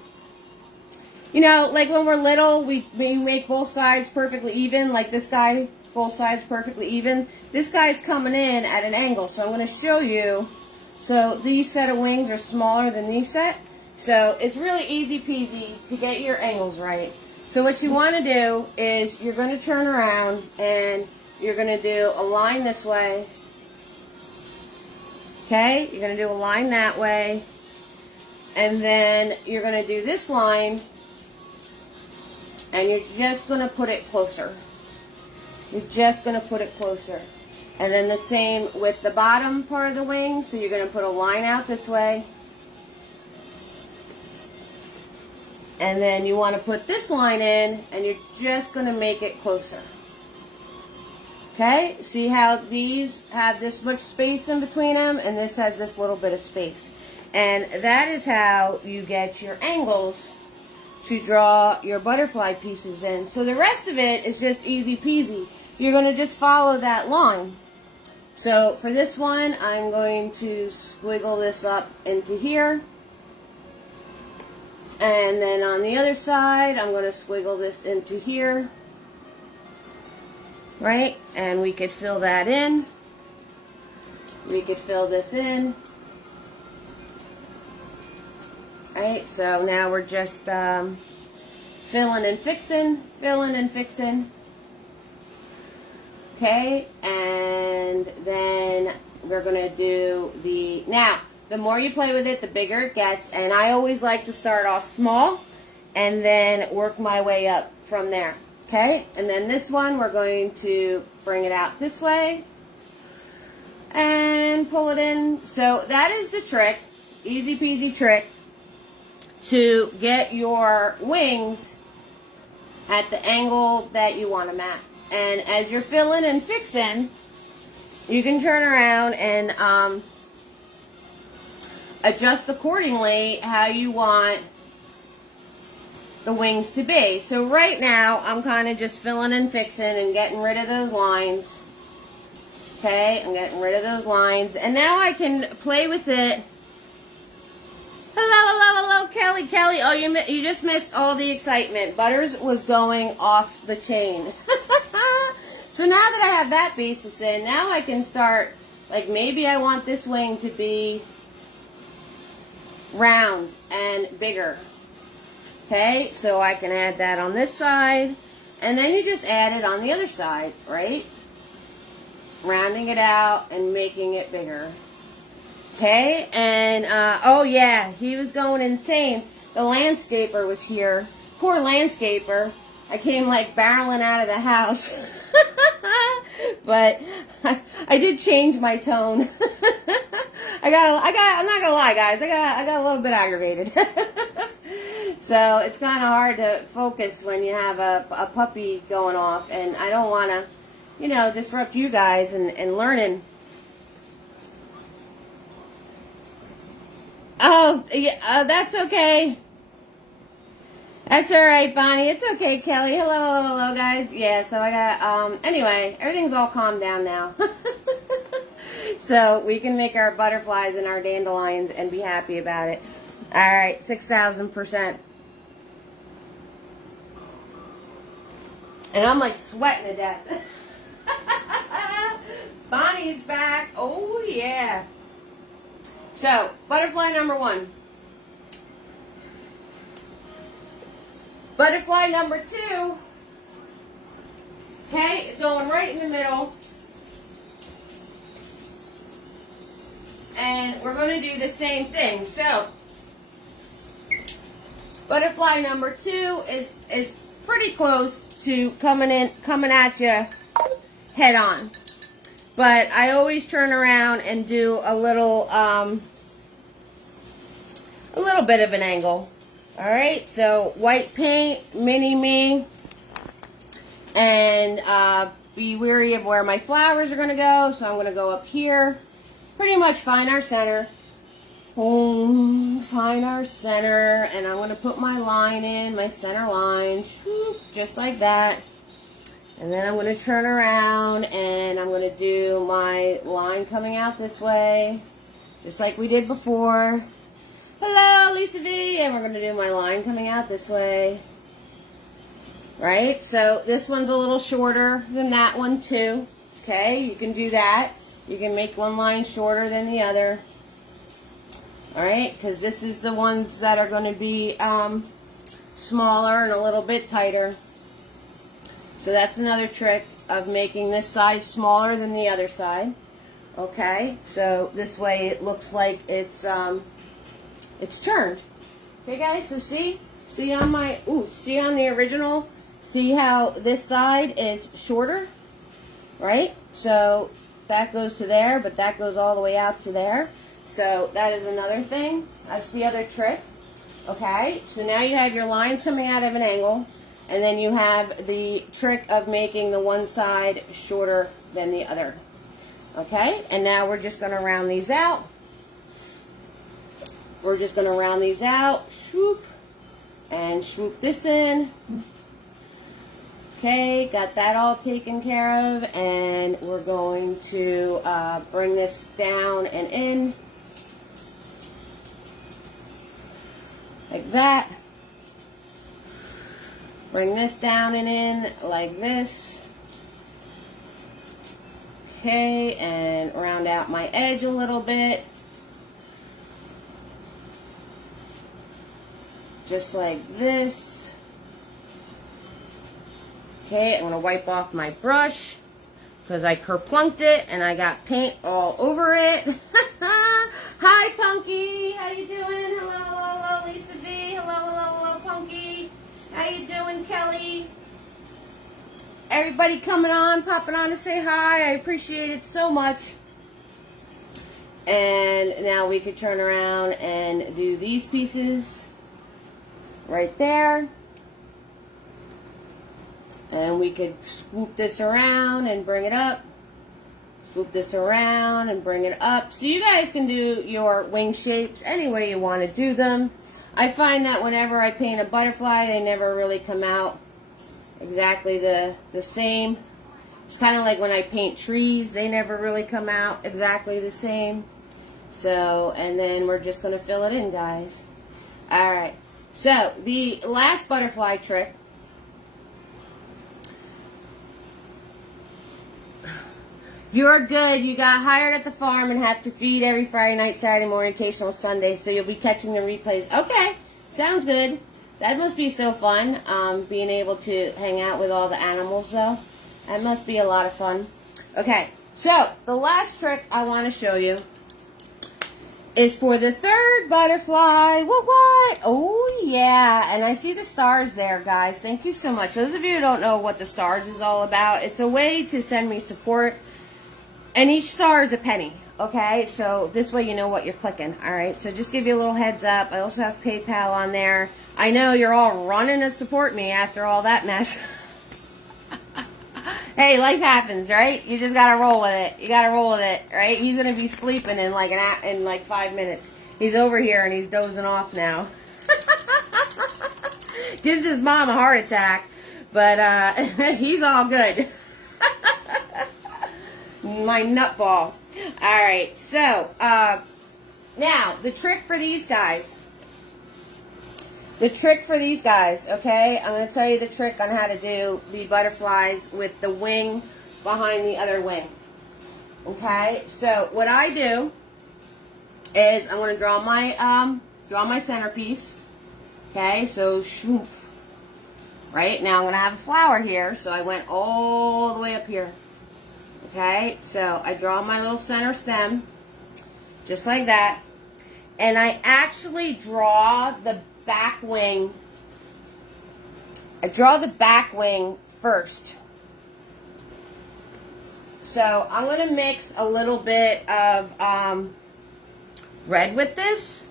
you know, like when we're little, we make both sides perfectly even, like this guy, both sides perfectly even. This guy's coming in at an angle, so I'm going to show you So these set of wings are smaller than these set. So it's really easy peasy to get your angles right. So what you want to do is you're going to turn around and you're going to do a line this way. Okay, you're going to do a line that way. And then you're going to do this line and you're just going to put it closer. You're just going to put it closer. And then the same with the bottom part of the wing. So you're going to put a line out this way. And then you want to put this line in and you're just going to make it closer. Okay? See how these have this much space in between them and this has this little bit of space. And that is how you get your angles to draw your butterfly pieces in. So the rest of it is just easy peasy. You're going to just follow that line. So for this one, I'm going to squiggle this up into here. And then on the other side, I'm going to squiggle this into here. Right? And we could fill that in. We could fill this in. Right? So now we're just filling and fixing, filling and fixing. Okay, and then we're going to do the, now, the more you play with it, the bigger it gets, and I always like to start off small and then work my way up from there, okay? And then this one, we're going to bring it out this way and pull it in. So that is the trick, easy peasy trick, to get your wings at the angle that you want them at. And as you're filling and fixing, you can turn around and adjust accordingly how you want the wings to be. So right now, I'm kind of just filling and fixing and getting rid of those lines. Okay, I'm getting rid of those lines. And now I can play with it. Hello, hello, hello, Kelly, Kelly. Oh, you just missed all the excitement. Butters was going off the chain. So now that I have that basis in, now I can start, like maybe I want this wing to be round and bigger. Okay, so I can add that on this side, and then you just add it on the other side, right? Rounding it out and making it bigger. Okay, and oh yeah, he was going insane. The landscaper was here. Poor landscaper. I came like barreling out of the house. But I did change my tone. I'm not gonna lie, guys. I got a little bit aggravated. So it's kind of hard to focus when you have a puppy going off, and I don't want to, you know, disrupt you guys and learning. Oh, yeah, that's okay. That's all right, Bonnie. It's okay, Kelly. Hello, hello, hello, guys. Yeah, so I got, anyway, everything's all calmed down now. So we can make our butterflies and our dandelions and be happy about it. All right, 6,000%. And I'm like sweating to death. Bonnie's back. Oh, yeah. So, butterfly number 1. Butterfly number 2, okay, is going right in the middle. And we're going to do the same thing. So, butterfly number 2 is pretty close to coming at you head on. But I always turn around and do a little bit of an angle. All right, so white paint, mini me, and be wary of where my flowers are going to go. So I'm going to go up here, pretty much find our center. Boom, find our center, and I'm going to put my line in, my center line, just like that. And then I'm going to turn around, and I'm going to do my line coming out this way, just like we did before. Hello, Lisa V. And we're going to do my line coming out this way. Right? So this one's a little shorter than that one too. Okay, you can do that. You can make one line shorter than the other. Alright, because this is the ones that are going to be smaller and a little bit tighter. So that's another trick of making this side smaller than the other side. Okay, so this way it looks like it's turned. Okay guys, so see on my, see on the original, see how this side is shorter, right? So that goes to there, but that goes all the way out to there. So that is another thing. That's the other trick. Okay, so now you have your lines coming out of an angle, and then you have the trick of making the one side shorter than the other. Okay, and now we're just going to round these out. We're just going to round these out, swoop, and swoop this in. Okay, got that all taken care of, and we're going to bring this down and in, like that. Bring this down and in, like this. Okay, and round out my edge a little bit. Just like this. Okay, I'm going to wipe off my brush because I kerplunked it and I got paint all over it. Hi, Punky. How you doing? Hello, hello, hello, Lisa V. Hello, hello, hello, Punky. How you doing, Kelly? Everybody coming on, popping on to say hi. I appreciate it so much. And now we could turn around and do these pieces right there. And we could swoop this around and bring it up. Swoop this around and bring it up. So you guys can do your wing shapes any way you want to do them. I find that whenever I paint a butterfly, they never really come out exactly the same. It's kind of like when I paint trees, they never really come out exactly the same. So, and then we're just going to fill it in, guys. Alright, so the last butterfly trick. You're good. You got hired at the farm and have to feed every Friday night, Saturday morning, occasional Sunday, so you'll be catching the replays. Okay, sounds good. That must be so fun, being able to hang out with all the animals, though. That must be a lot of fun. Okay, so the last trick I want to show you is for the third butterfly. What? Oh, yeah. And I see the stars there, guys. Thank you so much. Those of you who don't know what the stars is all about, it's a way to send me support. And each star is a penny, okay? So this way you know what you're clicking, all right? So just give you a little heads up. I also have PayPal on there. I know you're all running to support me after all that mess. Hey, life happens, right? You just got to roll with it. You got to roll with it, right? He's going to be sleeping in like 5 minutes. He's over here and he's dozing off now. Gives his mom a heart attack, but he's all good. My nutball. Alright, so, now, the trick for these guys. Okay? I'm going to tell you the trick on how to do the butterflies with the wing behind the other wing. Okay? So, what I do is I'm going to draw my centerpiece. Okay? So, shoof. Right? Now, I'm going to have a flower here, so I went all the way up here. Okay, so I draw my little center stem, just like that, and I actually draw the back wing. I draw the back wing first. So I'm going to mix a little bit of red with this,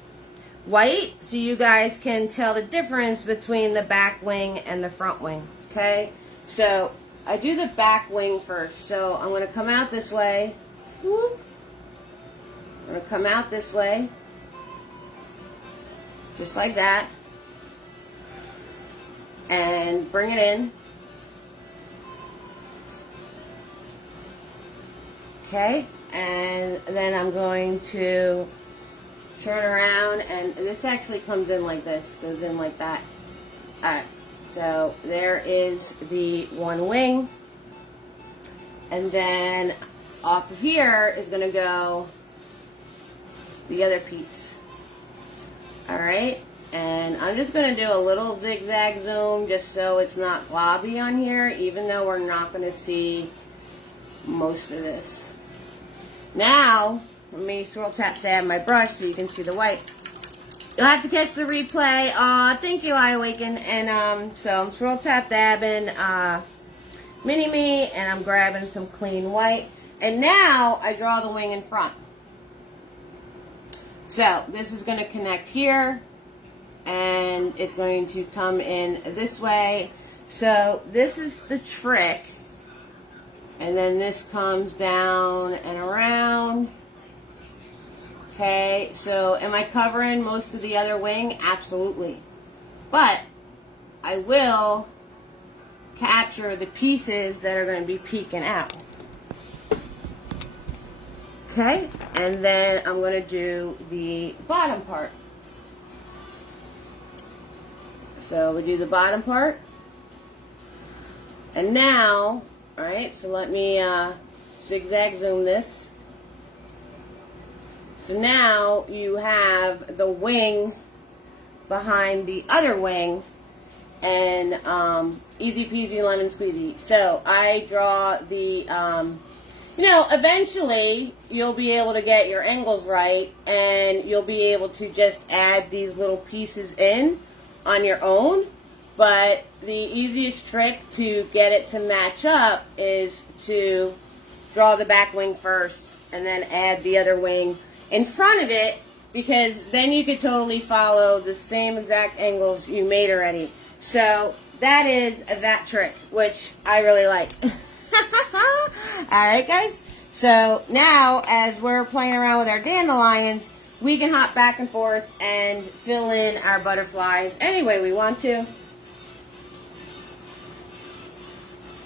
white, so you guys can tell the difference between the back wing and the front wing, okay? So I do the back wing first, so I'm going to come out this way. Whoop. I'm going to come out this way, just like that, and bring it in. Okay, and then I'm going to turn around, and this actually comes in like this, goes in like that. Alright. So there is the one wing, and then off of here is going to go the other piece. Alright, and I'm just going to do a little zigzag zoom just so it's not globby on here, even though we're not going to see most of this. Now, let me swirl tap dab my brush so you can see the white. You'll have to catch the replay. Aw, thank you, I Awaken. And so I'm swirl tap dabbing Mini-Me, and I'm grabbing some clean white. And now I draw the wing in front. So this is going to connect here, and it's going to come in this way. So this is the trick. And then this comes down and around. Okay, so am I covering most of the other wing? Absolutely. But I will capture the pieces that are going to be peeking out. Okay, and then I'm going to do the bottom part. So we do the bottom part. And now, alright, so let me zigzag zoom this. So now you have the wing behind the other wing, and easy peasy lemon squeezy. So I draw the you know, eventually you'll be able to get your angles right, and you'll be able to just add these little pieces in on your own. But the easiest trick to get it to match up is to draw the back wing first and then add the other wing in front of it, because then you could totally follow the same exact angles you made already. So that is that trick, which I really like. Alright guys, so now as we're playing around with our dandelions, we can hop back and forth and fill in our butterflies any way we want to.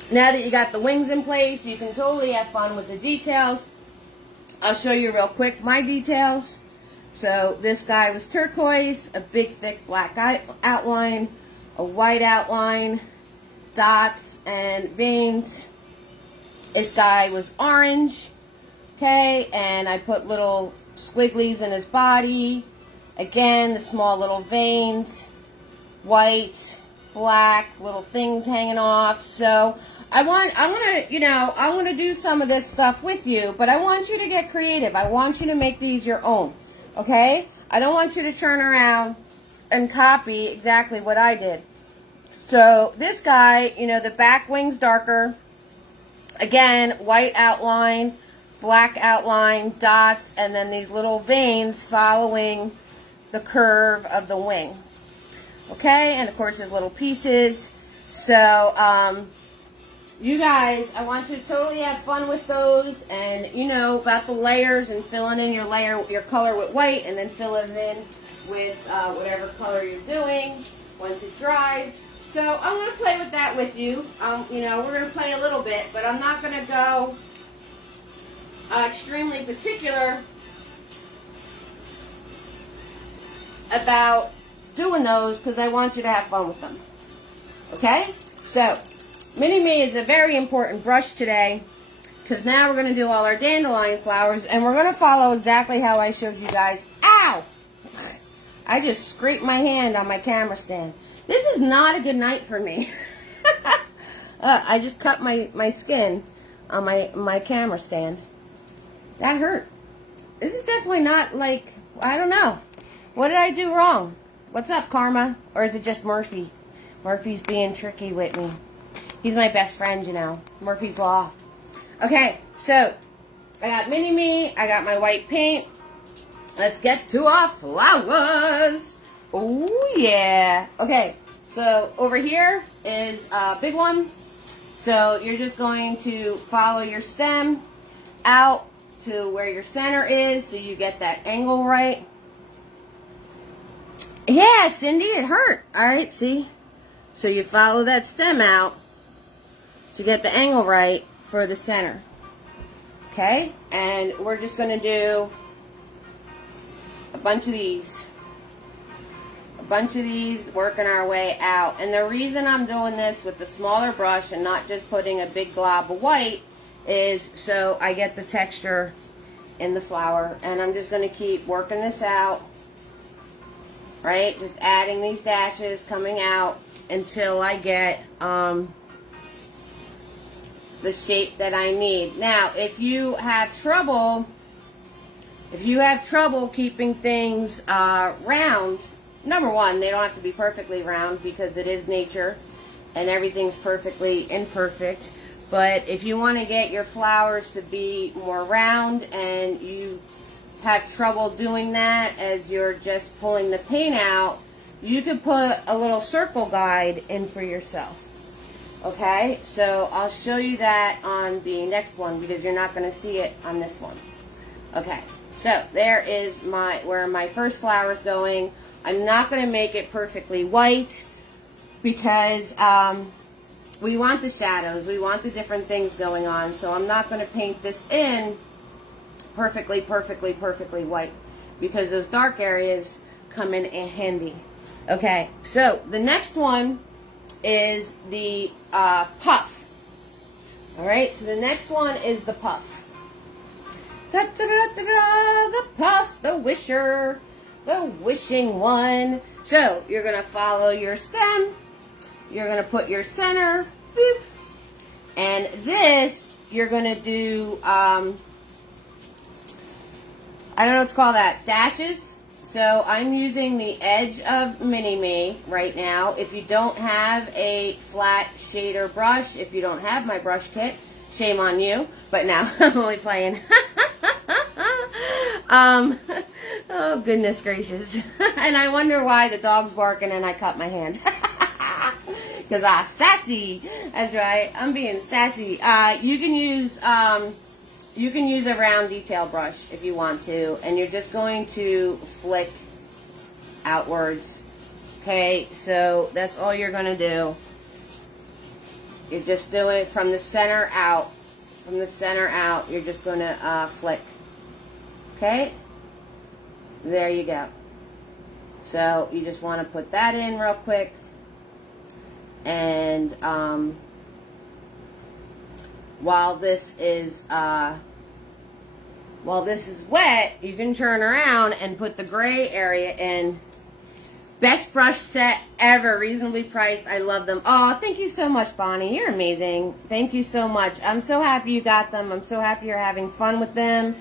Now that you got the wings in place, you can totally have fun with the details. I'll show you real quick my details. So this guy was turquoise, a big thick black outline, a white outline, dots and veins. This guy was orange, okay, and I put little squigglies in his body. Again, the small little veins, white, black, little things hanging off. So I'm gonna do some of this stuff with you, but I want you to get creative. I want you to make these your own, okay? I don't want you to turn around and copy exactly what I did. So this guy, you know, the back wing's darker. Again, white outline, black outline, dots, and then these little veins following the curve of the wing. Okay, and of course there's little pieces. So, you guys, I want you to totally have fun with those, and you know about the layers and filling in your color with white, and then fill it in with whatever color you're doing once it dries. So I'm going to play with that with you. You know, we're going to play a little bit, but I'm not going to go extremely particular about doing those, because I want you to have fun with them. Okay? So, Mini-Me is a very important brush today, because now we're going to do all our dandelion flowers, and we're going to follow exactly how I showed you guys. Ow! I just scraped my hand on my camera stand. This is not a good night for me. I just cut my skin on my camera stand. That hurt. This is definitely not like, I don't know. What did I do wrong? What's up, Karma? Or is it just Murphy? Murphy's being tricky with me. He's my best friend, you know. Murphy's Law. Okay, so I got Mini-Me. I got my white paint. Let's get to our flowers. Oh, yeah. Okay, so over here is a big one. So you're just going to follow your stem out to where your center is so you get that angle right. Yeah, Cindy, it hurt. All right, see? So you follow that stem out to get the angle right for the center. Okay? And we're just going to do a bunch of these. A bunch of these, working our way out. And the reason I'm doing this with the smaller brush and not just putting a big glob of white is so I get the texture in the flower. And I'm just going to keep working this out. right? Just adding these dashes, coming out until I get the shape that I need. Now, if you have trouble keeping things round, number one, they don't have to be perfectly round because it is nature and everything's perfectly imperfect. But if you want to get your flowers to be more round and you have trouble doing that as you're just pulling the paint out, you could put a little circle guide in for yourself. Okay, so I'll show you that on the next one because you're not going to see it on this one. Okay, so there is where my first flower is going. I'm not going to make it perfectly white because we want the shadows, we want the different things going on, so I'm not going to paint this in perfectly white because those dark areas come in handy. Okay, so the next one is the puff. Alright, so the next one is the puff. Da, da, da, da, da, the puff, the wisher, the wishing one. So you're going to follow your stem, you're going to put your center, boop, and this you're going to do, I don't know what to call that, dashes. So I'm using the edge of Mini-Me right now. If you don't have a flat shader brush, if you don't have my brush kit, shame on you. But now I'm only playing. Oh, goodness gracious. And I wonder why the dog's barking and I cut my hand. Because I'm sassy. That's right. I'm being sassy. You can use a round detail brush if you want to, and you're just going to flick outwards. Okay, so that's all you're going to do. You're just doing it from the center out. From the center out, you're just going to flick. Okay, there you go. So you just want to put that in real quick, and while this is wet, you can turn around and put the gray area in. Best brush set ever, reasonably priced. I love them. Oh, thank you so much, Bonnie. You're amazing. Thank you so much. I'm so happy you got them. I'm so happy you're having fun with them.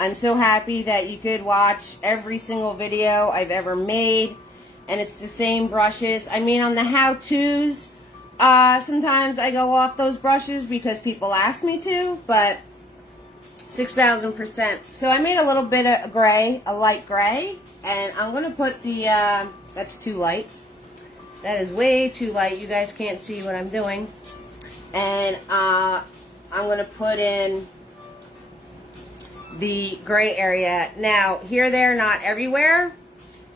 I'm so happy that you could watch every single video I've ever made. And it's the same brushes. I mean, on the how-tos, sometimes I go off those brushes because people ask me to, but 6,000%. So I made a little bit of gray, a light gray, and I'm going to put the, that's too light. That is way too light. You guys can't see what I'm doing. And I'm going to put in the gray area. Now, here, there, not everywhere.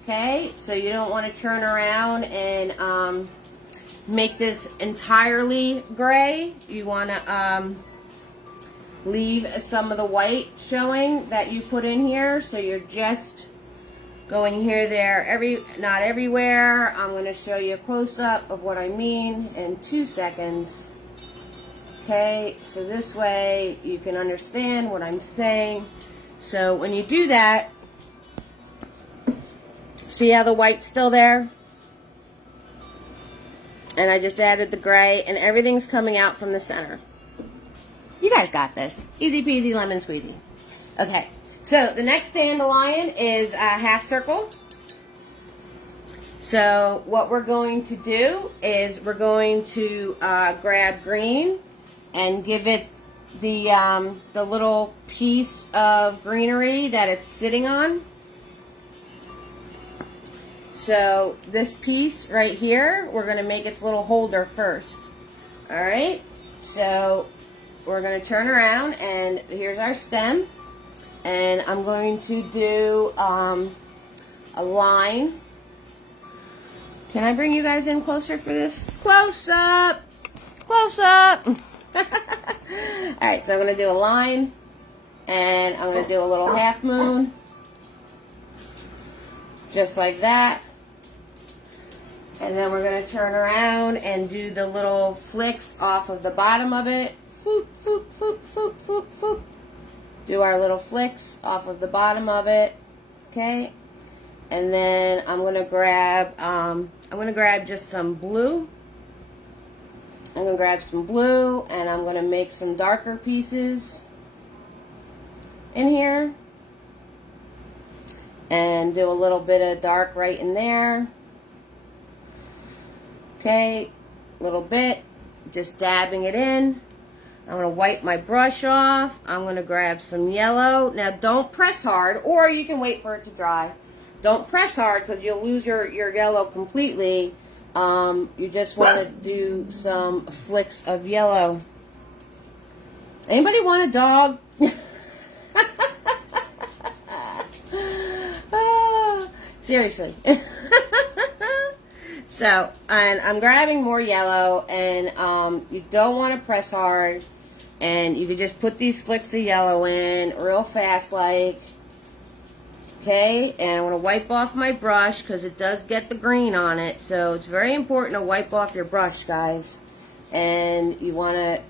Okay, so you don't want to turn around and make this entirely gray. You want to leave some of the white showing that you put in here. So you're just going here, there, not everywhere. I'm going to show you a close-up of what I mean in 2 seconds. Okay, so this way you can understand what I'm saying. So when you do that, see how the white's still there? And I just added the gray, and everything's coming out from the center. You guys got this. Easy peasy lemon squeezy. Okay, so the next dandelion is a half circle. So what we're going to do is we're going to grab green and give it the little piece of greenery that it's sitting on. So this piece right here, we're going to make its little holder first. Alright, so we're going to turn around, and here's our stem. And I'm going to do a line. Can I bring you guys in closer for this? Close up! Close up! Alright, so I'm going to do a line, and I'm going to do a little half moon. Just like that. And then we're going to turn around and do the little flicks off of the bottom of it. Foop, foop, foop, foop, foop, foop. Do our little flicks off of the bottom of it. Okay. And then I'm gonna grab just some blue. I'm gonna grab some blue, and I'm gonna make some darker pieces in here, and do a little bit of dark right in there. Okay, a little bit, just dabbing it in. I'm going to wipe my brush off. I'm going to grab some yellow. Now, don't press hard, or you can wait for it to dry. Don't press hard because you'll lose your yellow completely. You just want to do some flicks of yellow. Anybody want a dog? Seriously. So, and I'm grabbing more yellow, and you don't want to press hard, and you can just put these flicks of yellow in real fast like. Okay, and I'm going to wipe off my brush because it does get the green on it, so it's very important to wipe off your brush, guys. And you want to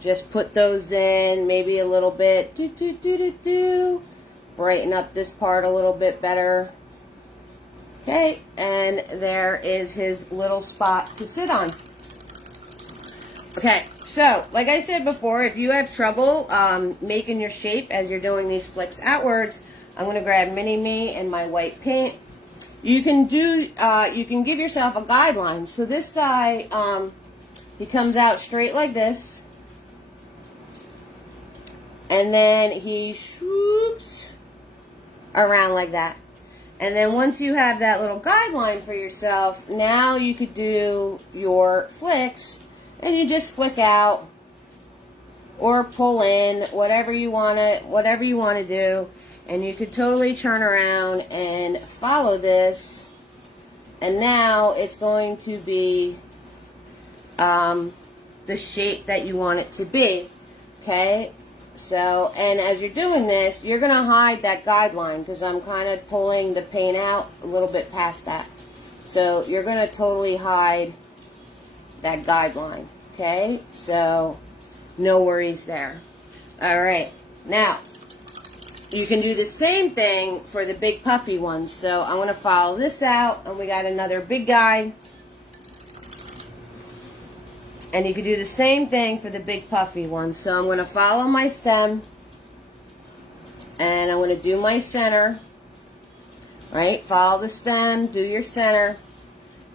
just put those in, maybe a little bit, brighten up this part a little bit better. Okay, and there is his little spot to sit on. Okay, so, like I said before, if you have trouble making your shape as you're doing these flicks outwards, I'm going to grab Mini-Me and my white paint. You can give yourself a guideline. So this guy, he comes out straight like this. And then he swoops around like that. And then once you have that little guideline for yourself, now you could do your flicks, and you just flick out or pull in, whatever you want to do. And you could totally turn around and follow this, and now it's going to be the shape that you want it to be. Okay, so, and as you're doing this, you're going to hide that guideline because I'm kind of pulling the paint out a little bit past that. So you're going to totally hide that guideline. Okay, so no worries there. All right, now you can do the same thing for the big puffy ones. So I'm going to follow this out, and we got another big guy. And you can do the same thing for the big puffy ones. So I'm going to follow my stem, and I'm going to do my center. Right? Follow the stem, do your center,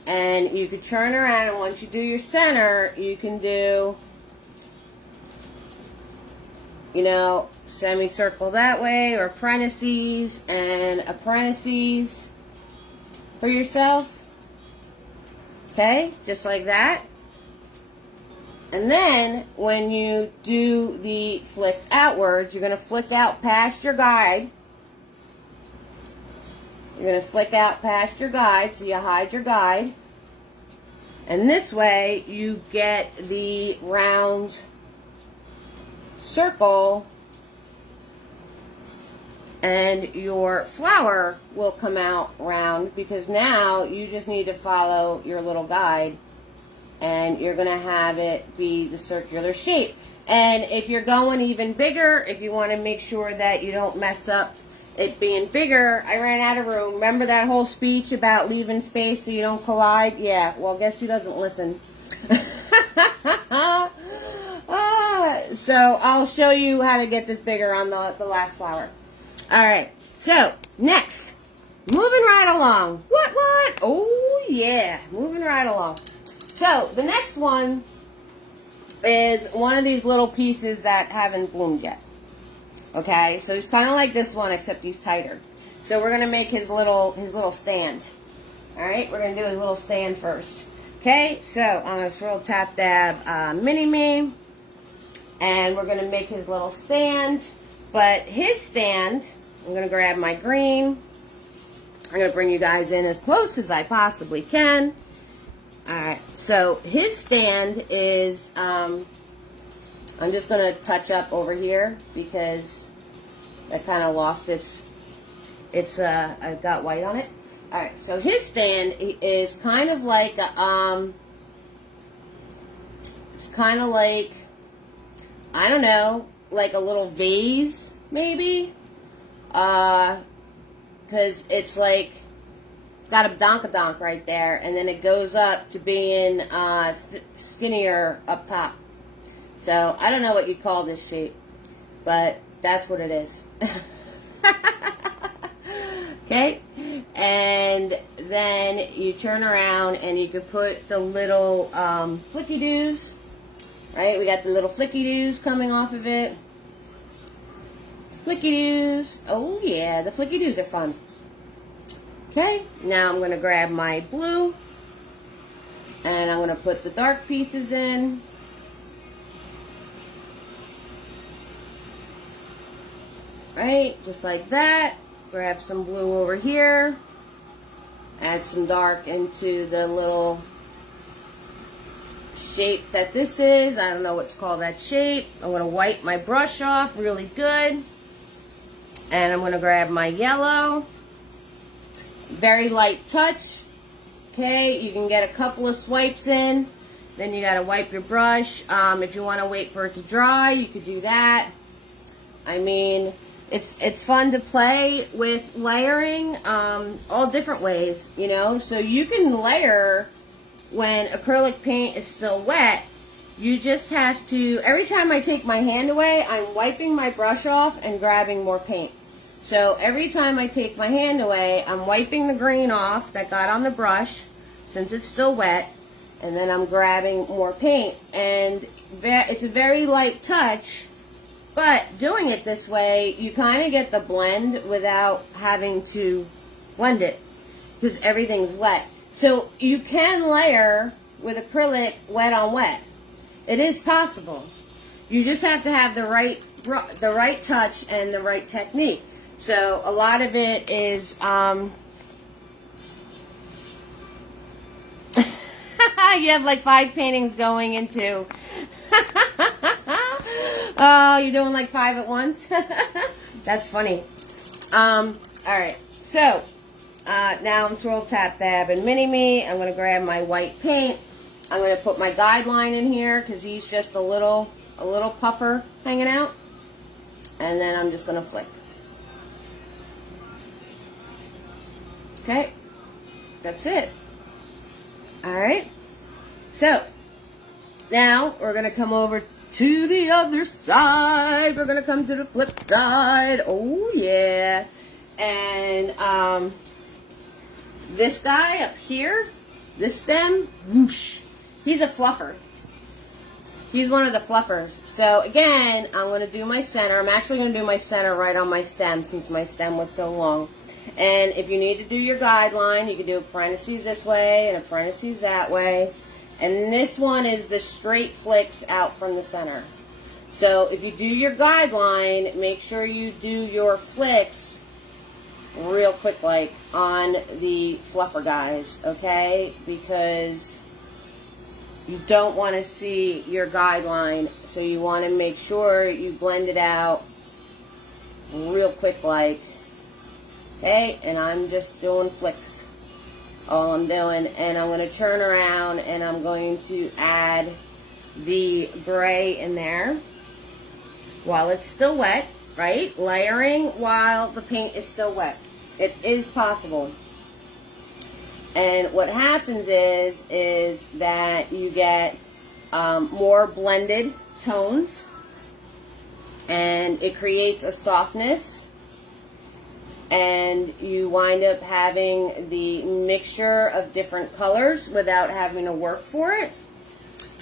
and you can turn around, and once you do your center, you can do, you know, semicircle that way, or apprentices and apprentices for yourself. Okay, just like that. And then when you do the flicks outwards, you're going to flick out past your guide. You're going to flick out past your guide, so you hide your guide. And this way you get the round circle, and your flower will come out round, because now you just need to follow your little guide, and you're going to have it be the circular shape. And if you're going even bigger, if you want to make sure that you don't mess up it being bigger, I ran out of room. Remember that whole speech about leaving space so you don't collide? Yeah, well, guess who doesn't listen? So I'll show you how to get this bigger on the last flower. Alright, so next, moving right along. What? Oh yeah, moving right along. So the next one is one of these little pieces that haven't bloomed yet. Okay, so he's kind of like this one, except he's tighter. So we're going to make his little stand. Alright, we're going to do his little stand first. Okay, so I'm going to swirl tap dab Mini-Me. And we're going to make his little stand. But his stand, I'm going to grab my green. I'm going to bring you guys in as close as I possibly can. Alright, so his stand is, I'm just going to touch up over here because I kind of lost I've got white on it. Alright, so his stand is kind of like, it's kind of like, I don't know, like a little vase, maybe. because it's like got a donk right there, and then it goes up to being skinnier up top. So I don't know what you'd call this shape, but that's what it is. Okay, and then you turn around and you can put the little flicky-doos, right? We got the little flicky-doos coming off of it. Flicky-doos. Oh yeah, the flicky-doos are fun. Okay, now I'm going to grab my blue and I'm going to put the dark pieces in. Right, just like that. Grab some blue over here. Add some dark into the little shape that this is. I don't know what to call that shape. I'm going to wipe my brush off really good. And I'm going to grab my yellow. Very light touch. Okay, you can get a couple of swipes in. Then you got to wipe your brush. If you want to wait for it to dry, you could do that. I mean, it's fun to play with layering all different ways, you know. So you can layer when acrylic paint is still wet. You just have to, every time I take my hand away, I'm wiping my brush off and grabbing more paint. So every time I take my hand away, I'm wiping the green off that got on the brush since it's still wet, and then I'm grabbing more paint. And it's a very light touch, but doing it this way, you kind of get the blend without having to blend it because everything's wet. So you can layer with acrylic wet on wet. It is possible. You just have to have the right touch and the right technique. So a lot of it is you have like 5 paintings going into oh, you're doing like 5 at once? That's funny. Alright, so now I'm swirl tap dab and mini me. I'm going to grab my white paint. I'm going to put my guideline in here because he's just a little puffer hanging out. And then I'm just going to flick. Okay, that's it. Alright, so now we're going to come over to the other side. We're going to come to the flip side. Oh yeah. And this guy up here, this stem, whoosh, he's a fluffer. He's one of the fluffers. So again, I'm going to do my center. I'm actually going to do my center right on my stem since my stem was so long. And if you need to do your guideline, you can do a parentheses this way and a parentheses that way. And this one is the straight flicks out from the center. So if you do your guideline, make sure you do your flicks real quick like on the fluffer guys, okay? Because you don't want to see your guideline, so you want to make sure you blend it out real quick like. Okay, and I'm just doing flicks. That's all I'm doing. And I'm going to turn around and I'm going to add the gray in there while it's still wet, right? Layering while the paint is still wet. It is possible. And what happens is that you get more blended tones, and it creates a softness. And you wind up having the mixture of different colors without having to work for it.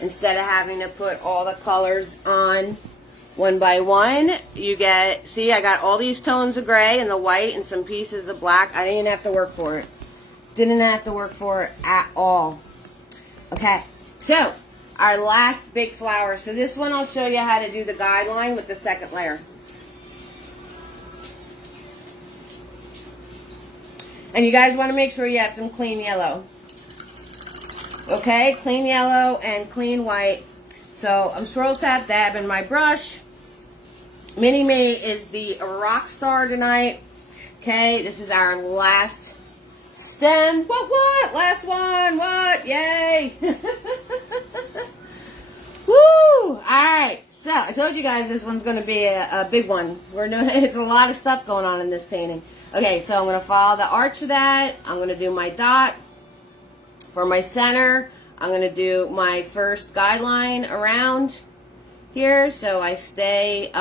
Instead of having to put all the colors on one by one, you get, see, I got all these tones of gray and the white and some pieces of black. I didn't have to work for it. Didn't have to work for it at all. Okay, so our last big flower. So this one I'll show you how to do the guideline with the second layer. And you guys want to make sure you have some clean yellow. Okay, clean yellow and clean white. So I'm swirl tap dabbing my brush. Mini Me is the rock star tonight. Okay, this is our last stem. What? Last one. What? Yay. Woo! Alright, so go. I told you guys this one's going to be a big one. It's a lot of stuff going on in this painting. Okay, so I'm going to follow the arch of that. I'm going to do my dot. For my center, I'm going to do my first guideline around here. So I stay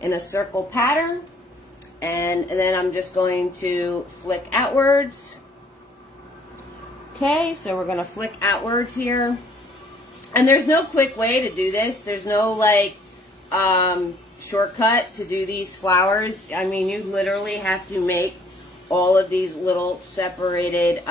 in a circle pattern. And then I'm just going to flick outwards. Okay, so we're going to flick outwards here. And there's no quick way to do this. There's no like shortcut to do these flowers. I mean, you literally have to make all of these little separated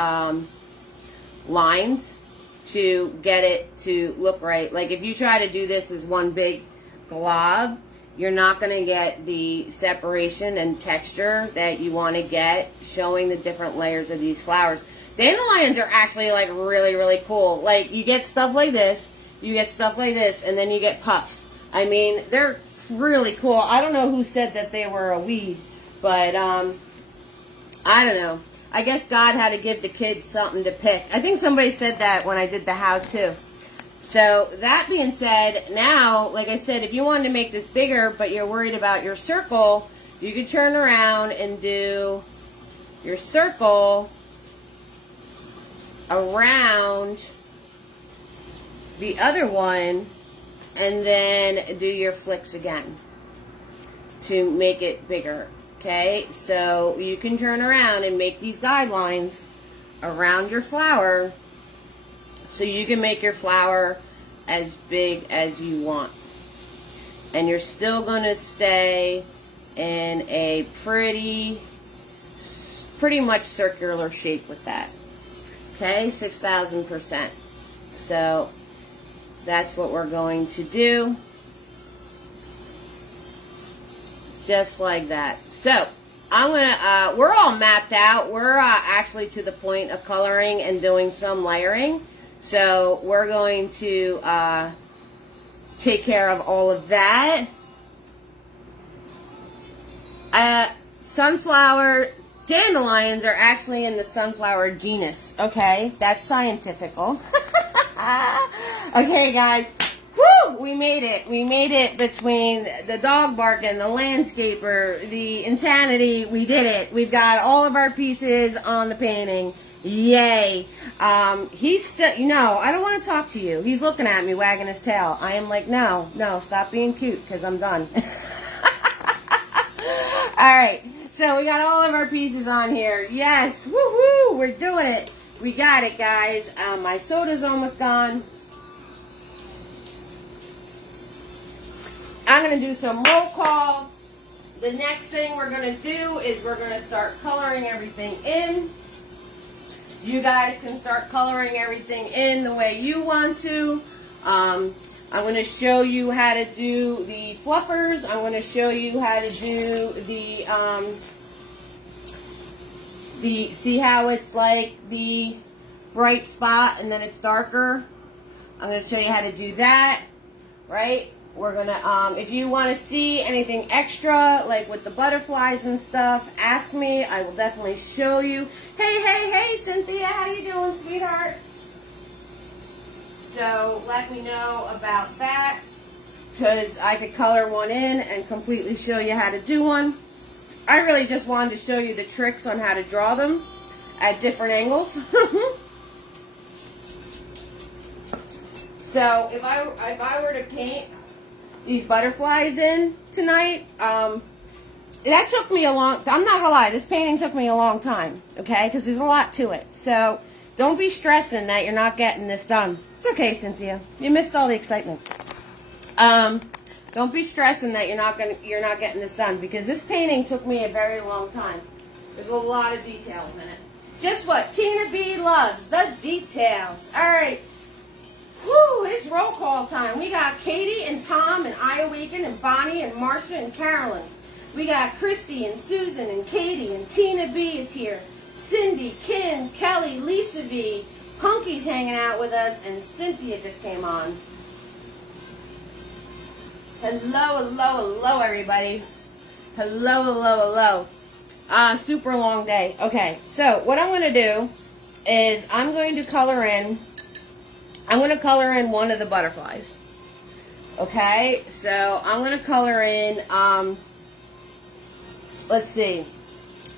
lines to get it to look right. Like if you try to do this as one big glob, you're not going to get the separation and texture that you want to get showing the different layers of these flowers. Dandelions are actually like really, really cool. Like you get stuff like this, you get stuff like this, and then you get puffs. I mean, they're really cool. I don't know who said that they were a weed, but I don't know. I guess God had to give the kids something to pick. I think somebody said that when I did the how-to. So that being said, now, like I said, if you wanted to make this bigger, but you're worried about your circle, you could turn around and do your circle around the other one and then do your flicks again to make it bigger. Okay, so you can turn around and make these guidelines around your flower so you can make your flower as big as you want. And you're still going to stay in a pretty much circular shape with that. Okay, 6,000%. So that's what we're going to do. Just like that. So I'm gonna we're all mapped out. We're actually to the point of coloring and doing some layering. So we're going to take care of all of that. Sunflower dandelions are actually in the sunflower genus. Okay, that's scientifical. Okay, guys. Woo! We made it. We made it between the dog barking, the landscaper, the insanity. We did it. We've got all of our pieces on the painting. Yay. He's still, no, I don't want to talk to you. He's looking at me, wagging his tail. I am like, no, stop being cute, because I'm done. Alright, so we got all of our pieces on here. Yes, woohoo, we're doing it. We got it, guys. My soda's almost gone. I'm going to do some roll call. The next thing we're going to do is we're going to start coloring everything in. You guys can start coloring everything in the way you want to. I'm going to show you how to do the fluffers. I'm going to show you how to do the see how it's like the bright spot and then it's darker. I'm going to show you how to do that, right? We're going to, if you want to see anything extra, like with the butterflies and stuff, ask me. I will definitely show you. Hey, Cynthia, how you doing, sweetheart? So let me know about that, because I could color one in and completely show you how to do one. I really just wanted to show you the tricks on how to draw them at different angles. So if I were to paint these butterflies in tonight, that took me a long, I'm not gonna lie, this painting took me a long time, okay, because there's a lot to it. So don't be stressing that you're not getting this done. It's okay, Cynthia, you missed all the excitement. Don't be stressing that you're not getting this done, because this painting took me a very long time. There's a lot of details in it. Just what Tina B loves, the details. All right. Whew, it's roll call time. We got Katie and Tom and I Awaken and Bonnie and Marcia and Carolyn. We got Christy and Susan and Katie and Tina B is here. Cindy, Kim, Kelly, Lisa B. Punky's hanging out with us, and Cynthia just came on. Hello, everybody. Hello. Super long day. Okay, so what I'm going to do is I'm going to color in one of the butterflies. Okay, so I'm going to color in, let's see.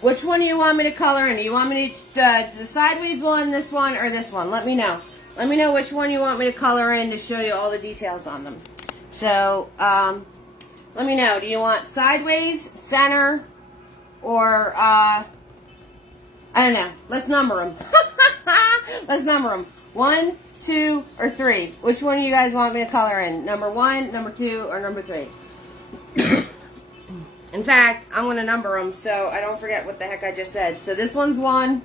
Which one do you want me to color in? Do you want me to, the sideways one, this one, or this one? Let me know. Let me know which one you want me to color in to show you all the details on them. So, let me know. Do you want sideways, center, or, I don't know. Let's number them. Let's number them. 1, 2, or 3. Which one do you guys want me to color in? Number 1, number 2, or number 3? In fact, I'm going to number them so I don't forget what the heck I just said. So this one's 1,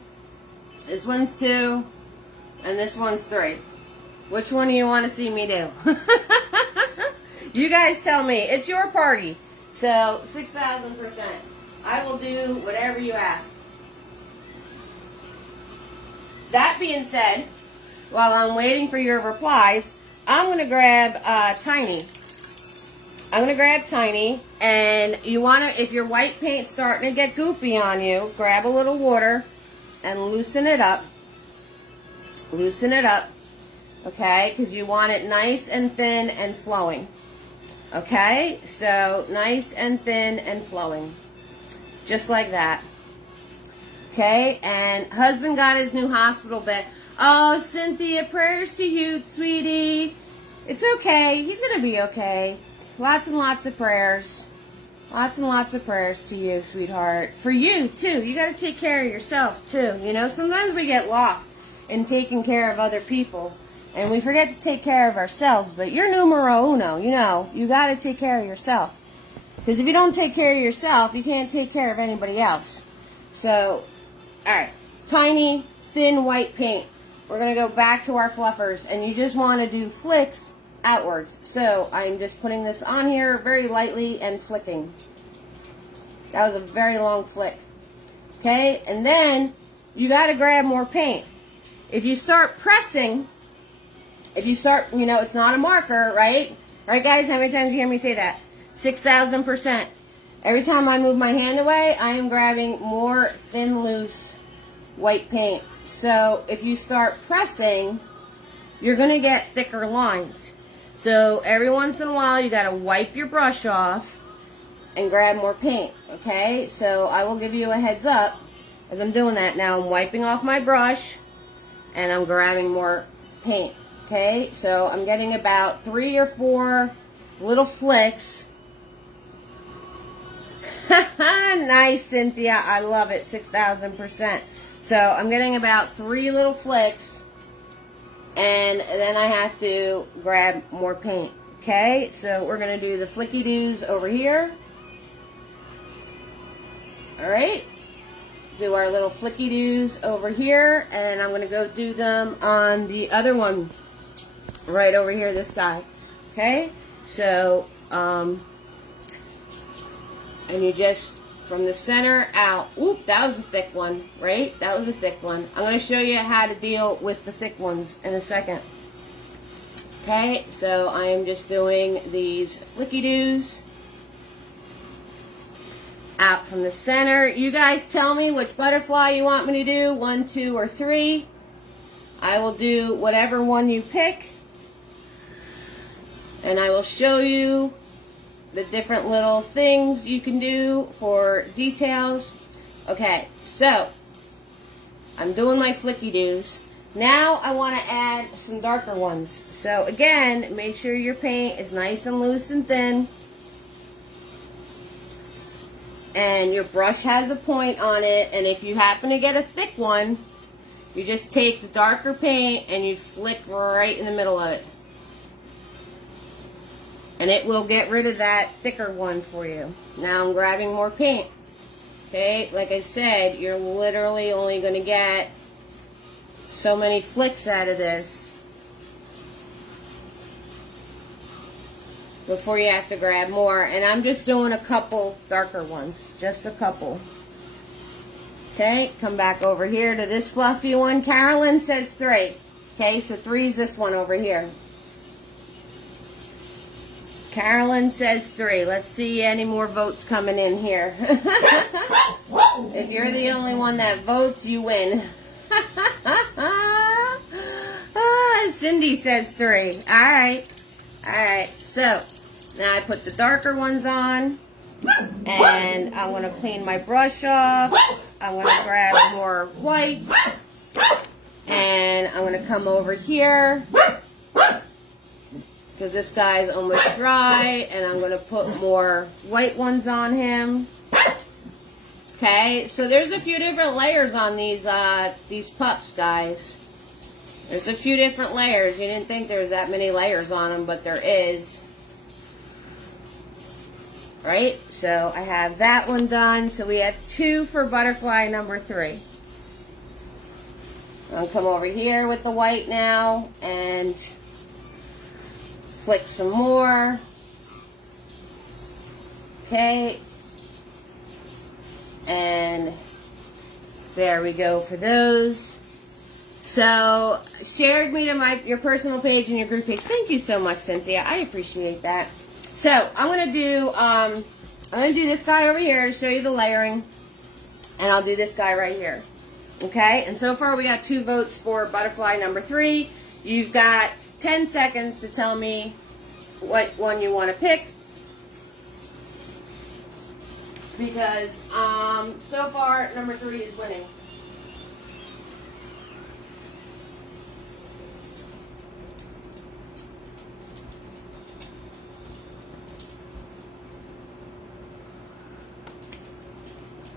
this one's 2, and this one's 3. Which one do you want to see me do? You guys tell me. It's your party. So, 6,000%. I will do whatever you ask. That being said, while I'm waiting for your replies, I'm going to grab Tiny. I'm going to grab Tiny, and you want to, if your white paint's starting to get goopy on you, grab a little water and loosen it up. Loosen it up, okay, because you want it nice and thin and flowing. Okay, so nice and thin and flowing. Just like that. Okay, and husband got his new hospital bed. Oh, Cynthia, prayers to you, sweetie. It's okay. He's going to be okay. Lots and lots of prayers. Lots and lots of prayers to you, sweetheart. For you, too. You got to take care of yourself, too. You know, sometimes we get lost in taking care of other people. And we forget to take care of ourselves. But you're numero uno, you know. You got to take care of yourself. Because if you don't take care of yourself, you can't take care of anybody else. So, alright. Tiny, thin white paint. We're going to go back to our fluffers. And you just want to do flicks outwards. So I'm just putting this on here very lightly and flicking. That was a very long flick. Okay, and then you got to grab more paint. If you start pressing, you know, it's not a marker, right? Right, guys? How many times you hear me say that? 6,000%. Every time I move my hand away, I am grabbing more thin, loose white paint. So if you start pressing, you're going to get thicker lines. So every once in a while, you got to wipe your brush off and grab more paint, okay? So I will give you a heads up as I'm doing that. Now I'm wiping off my brush and I'm grabbing more paint, okay? So I'm getting about 3 or 4 little flicks. Nice, Cynthia. I love it. 6,000%. So I'm getting about 3 little flicks. And then I have to grab more paint. Okay, so we're going to do the flicky doos over here. Alright. Do our little flicky doos over here. And I'm going to go do them on the other one. Right over here, this guy. Okay, so, and you just, from the center out. Oop, that was a thick one, right? That was a thick one. I'm going to show you how to deal with the thick ones in a second. Okay, so I am just doing these flicky doos out from the center. You guys tell me which butterfly you want me to do, 1, 2, or 3. I will do whatever one you pick. And I will show you the different little things you can do for details. Okay, so I'm doing my flicky doos. Now I want to add some darker ones. So again, make sure your paint is nice and loose and thin. And your brush has a point on it. And if you happen to get a thick one, you just take the darker paint and you flick right in the middle of it. And it will get rid of that thicker one for you. Now I'm grabbing more paint. Okay, like I said, you're literally only going to get so many flicks out of this before you have to grab more. And I'm just doing a couple darker ones. Just a couple. Okay, come back over here to this fluffy one. Carolyn says 3. Okay, so 3 is this one over here. Carolyn says 3. Let's see any more votes coming in here. If you're the only one that votes, you win. Cindy says 3. Alright. Alright, so now I put the darker ones on, and I'm going to clean my brush off. I'm going to grab more whites, and I'm going to come over here, because this guy's almost dry, and I'm going to put more white ones on him. Okay, so there's a few different layers on these puffs, guys. There's a few different layers. You didn't think there was that many layers on them, but there is. Right? So I have that one done. So we have 2 for butterfly number 3. I'll come over here with the white now and flick some more. Okay. And there we go for those. So, shared me to your personal page and your group page. Thank you so much, Cynthia. I appreciate that. So, I'm gonna do this guy over here to show you the layering, and I'll do this guy right here. Okay, and so far we got 2 votes for butterfly number 3. You've got 10 seconds to tell me what one you want to pick, because so far number 3 is winning.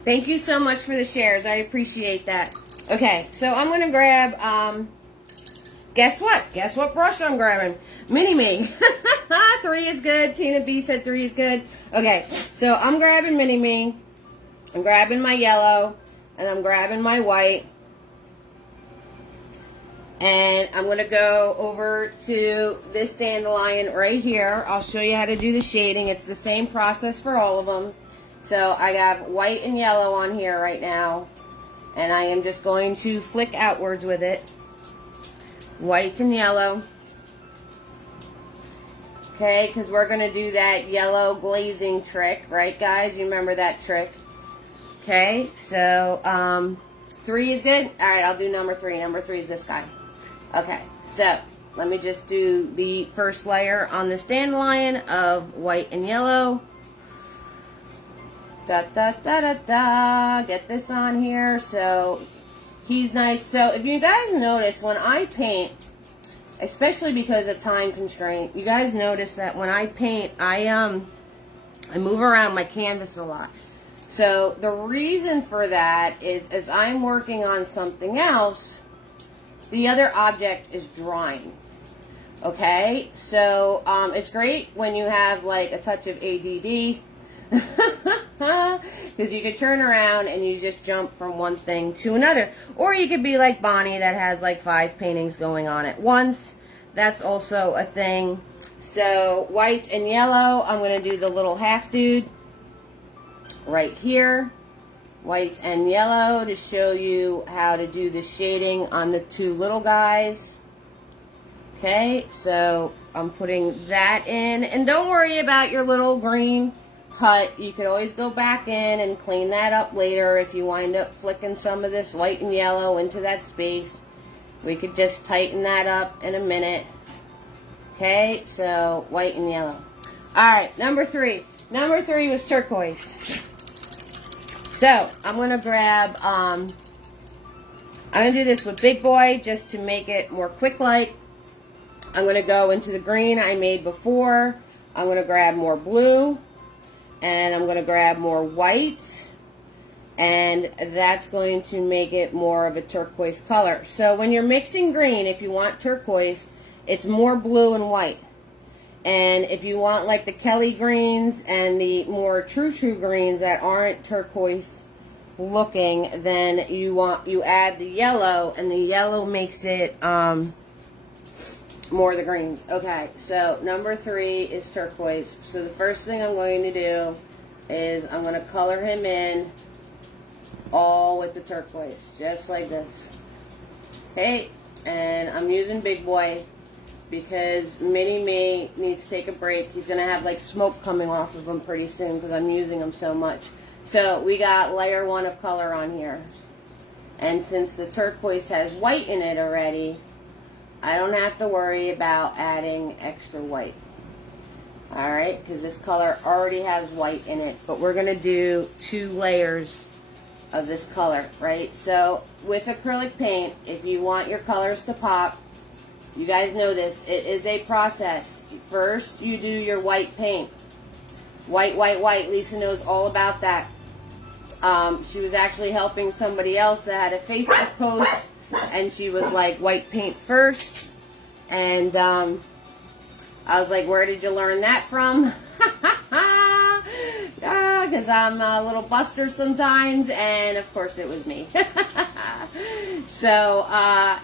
Thank you so much for the shares. I appreciate that. Okay, so I'm going to grab, guess what? Guess what brush I'm grabbing? Mini-Me. 3 is good. Tina B said 3 is good. Okay, so I'm grabbing Mini-Me. I'm grabbing my yellow. And I'm grabbing my white. And I'm going to go over to this dandelion right here. I'll show you how to do the shading. It's the same process for all of them. So I have white and yellow on here right now, and I am just going to flick outwards with it. White and yellow. Okay, because we're going to do that yellow glazing trick, right guys? You remember that trick. Okay, so 3 is good. Alright, I'll do number 3. Number 3 is this guy. Okay, so let me just do the first layer on this dandelion of white and yellow. Da, da, da, da, da. Get this on here. So he's nice. So if you guys notice, when I paint, especially because of time constraint, you guys notice that when I paint, I move around my canvas a lot. So the reason for that is, as I'm working on something else, the other object is drying. Okay, so it's great when you have like a touch of ADD. Because you could turn around and you just jump from one thing to another. Or you could be like Bonnie that has like 5 paintings going on at once. That's also a thing. So white and yellow, I'm going to do the little half dude right here. White and yellow to show you how to do the shading on the 2 little guys. Okay, so I'm putting that in. And don't worry about your little green cut. You can always go back in and clean that up later if you wind up flicking some of this white and yellow into that space. We could just tighten that up in a minute. Okay, so white and yellow. Alright, number 3. Number 3 was turquoise. So, I'm going to grab, I'm going to do this with Big Boy just to make it more quick-like. I'm going to go into the green I made before. I'm going to grab more blue. And I'm going to grab more white, and that's going to make it more of a turquoise color. So when you're mixing green, if you want turquoise, it's more blue and white. And if you want like the Kelly greens and the more true greens that aren't turquoise looking, then you add the yellow, and the yellow makes it more of the greens. Okay, so number 3 is turquoise. So the first thing I'm going to do is I'm going to color him in all with the turquoise, just like this. Okay, and I'm using Big Boy because Mini-Me needs to take a break. He's going to have like smoke coming off of him pretty soon because I'm using him so much. So we got layer 1 of color on here. And since the turquoise has white in it already, I don't have to worry about adding extra white. Alright, because this color already has white in it. But we're going to do 2 layers of this color, right? So with acrylic paint, if you want your colors to pop, you guys know this, it is a process. First, you do your white paint. White, white, white. Lisa knows all about that. She was actually helping somebody else that had a Facebook post, and she was like, white paint first. And I was like, where did you learn that from? Because I'm a little buster sometimes, and of course it was me. So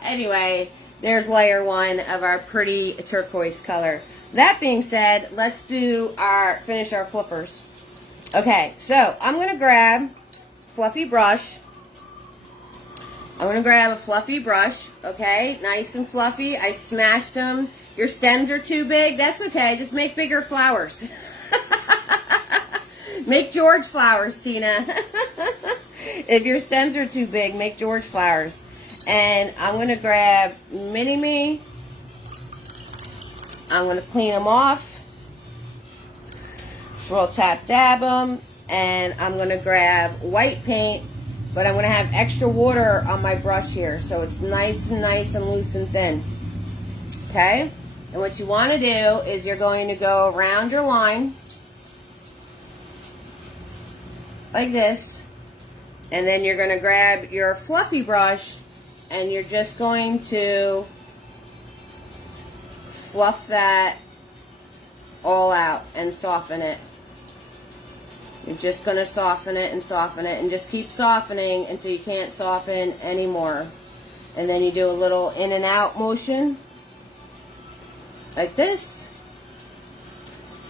anyway, there's layer 1 of our pretty turquoise color. That being said, let's do finish our flippers. Okay, so I'm going to grab fluffy brush. I'm going to grab a fluffy brush, okay, nice and fluffy. I smashed them. Your stems are too big, that's okay, just make bigger flowers. Make George flowers, Tina. If your stems are too big, make George flowers. And I'm going to grab mini-me. I'm going to clean them off. Swirl, tap, dab them. And I'm going to grab white paint. But I'm going to have extra water on my brush here. So it's nice and loose and thin. Okay? And what you want to do is you're going to go around your line. Like this. And then you're going to grab your fluffy brush. And you're just going to fluff that all out and soften it. You're just going to soften it and just keep softening until you can't soften anymore. And then you do a little in and out motion like this.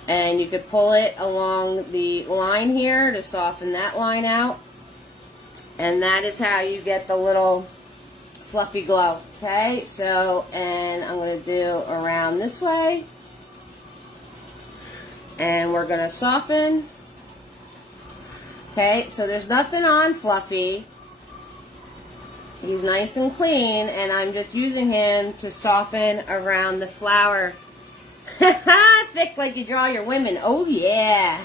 And you could pull it along the line here to soften that line out. And that is how you get the little fluffy glow. Okay, so, and I'm going to do around this way. And we're going to soften. Okay, so there's nothing on Fluffy. He's nice and clean, and I'm just using him to soften around the flower. Thick like you draw your women. Oh, yeah.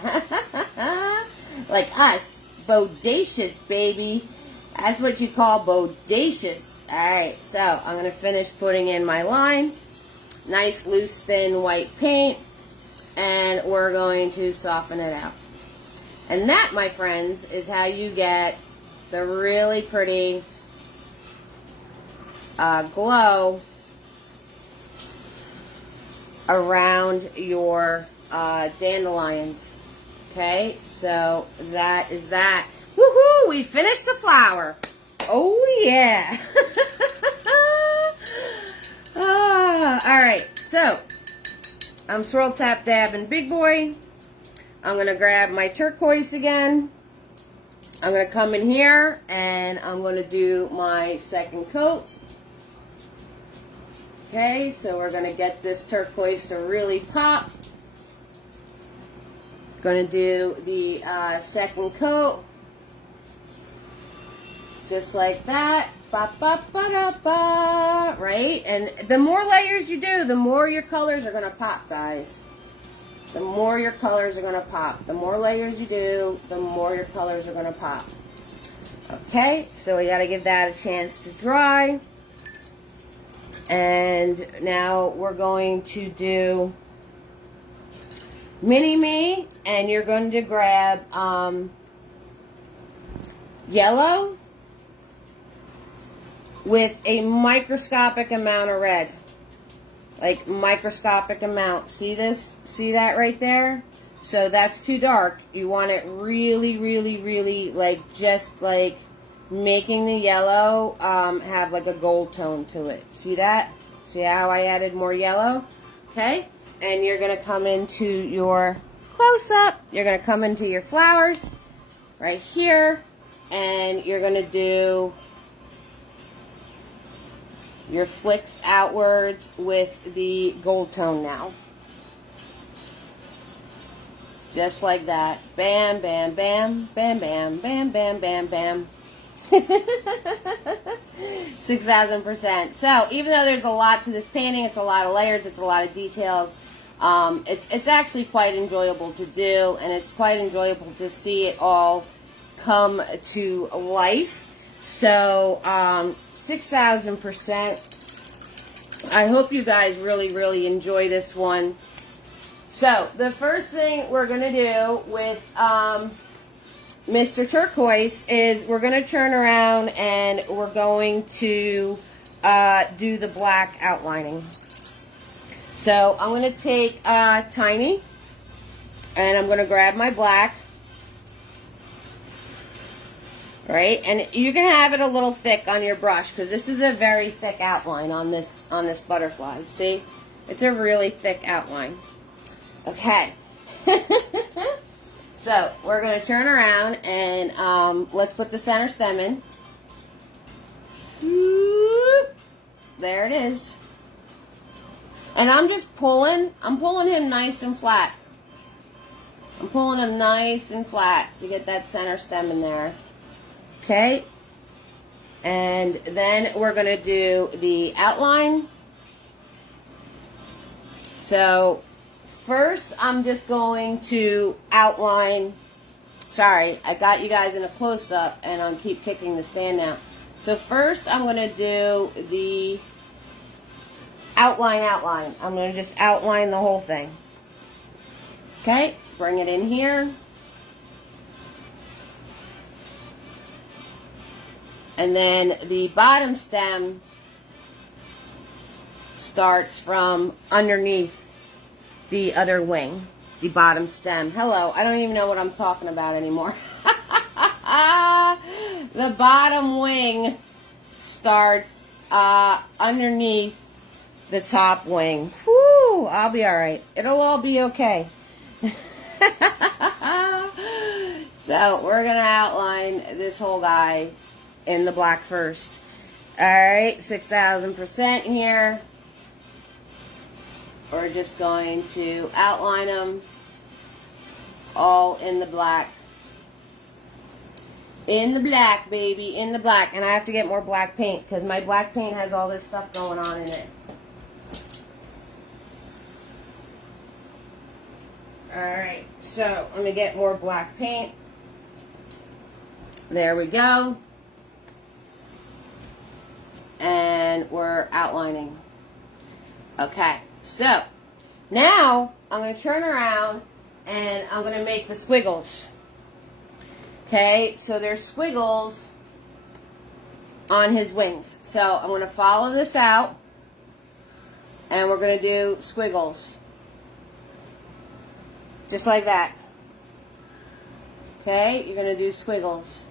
Like us. Bodacious, baby. That's what you call bodacious. Alright, so I'm going to finish putting in my line. Nice, loose, thin white paint. And we're going to soften it out. And that, my friends, is how you get the really pretty glow around your dandelions. Okay, so that is that. Woohoo! We finished the flower. Oh yeah! Alright, so I'm swirl, tap, dab, and big boy. I'm going to grab my turquoise again. I'm going to come in here and I'm going to do my second coat. Okay, so we're going to get this turquoise to really pop. Going to do the second coat. Just like that. Ba, ba, ba, da, ba, right? And the more layers you do, the more your colors are going to pop, guys. The more your colors are going to pop. The more layers you do, the more your colors are going to pop. Okay, so we got to give that a chance to dry. And now we're going to do mini-me, and you're going to grab yellow with a microscopic amount of red. Like microscopic amount. See this? See that right there? So that's too dark. You want it really, really, really like just like making the yellow have like a gold tone to it. See that? See how I added more yellow? Okay? And you're going to come into your close-up. You're going to come into your flowers right here. And you're going to do your flicks outwards with the gold tone now. Just like that. Bam, bam, bam, bam, bam, bam, bam, bam, bam. 6,000%. So, even though there's a lot to this painting, it's a lot of layers, it's a lot of details, It's actually quite enjoyable to do, and it's quite enjoyable to see it all come to life. So 6,000%. I hope you guys really enjoy this one. So the first thing we're going to do with Mr. Turquoise is we're going to turn around and we're going to do the black outlining. So I'm going to take Tiny, and I'm going to grab my black. Right, and you can have it a little thick on your brush because this is a very thick outline on this butterfly. See, it's a really thick outline. Okay, so we're going to turn around and let's put the center stem in. There it is. And I'm just pulling. I'm pulling him nice and flat. I'm pulling him nice and flat to get that center stem in there. Okay, and then we're going to do the outline. So first I'm just going to outline, sorry, I got you guys in a close-up and I'll keep kicking the stand now. So first I'm going to do the outline. I'm going to just outline the whole thing. Okay, bring it in here. And then the bottom stem starts from underneath the other wing. The bottom stem. Hello, I don't even know what I'm talking about anymore. The bottom wing starts underneath the top wing. Whoo, I'll be alright. It'll all be okay. So we're going to outline this whole guy in the black first. Alright, 6,000% here. We're just going to outline them all in the black. In the black, baby, in the black. And I have to get more black paint because my black paint has all this stuff going on in it. Alright, so let me get more black paint. There we go. And we're outlining. Okay, so now I'm going to turn around and I'm going to make the squiggles. Okay, so there's squiggles on his wings. So I'm going to follow this out and we're going to do squiggles. Just like that. Okay, you're going to do squiggles.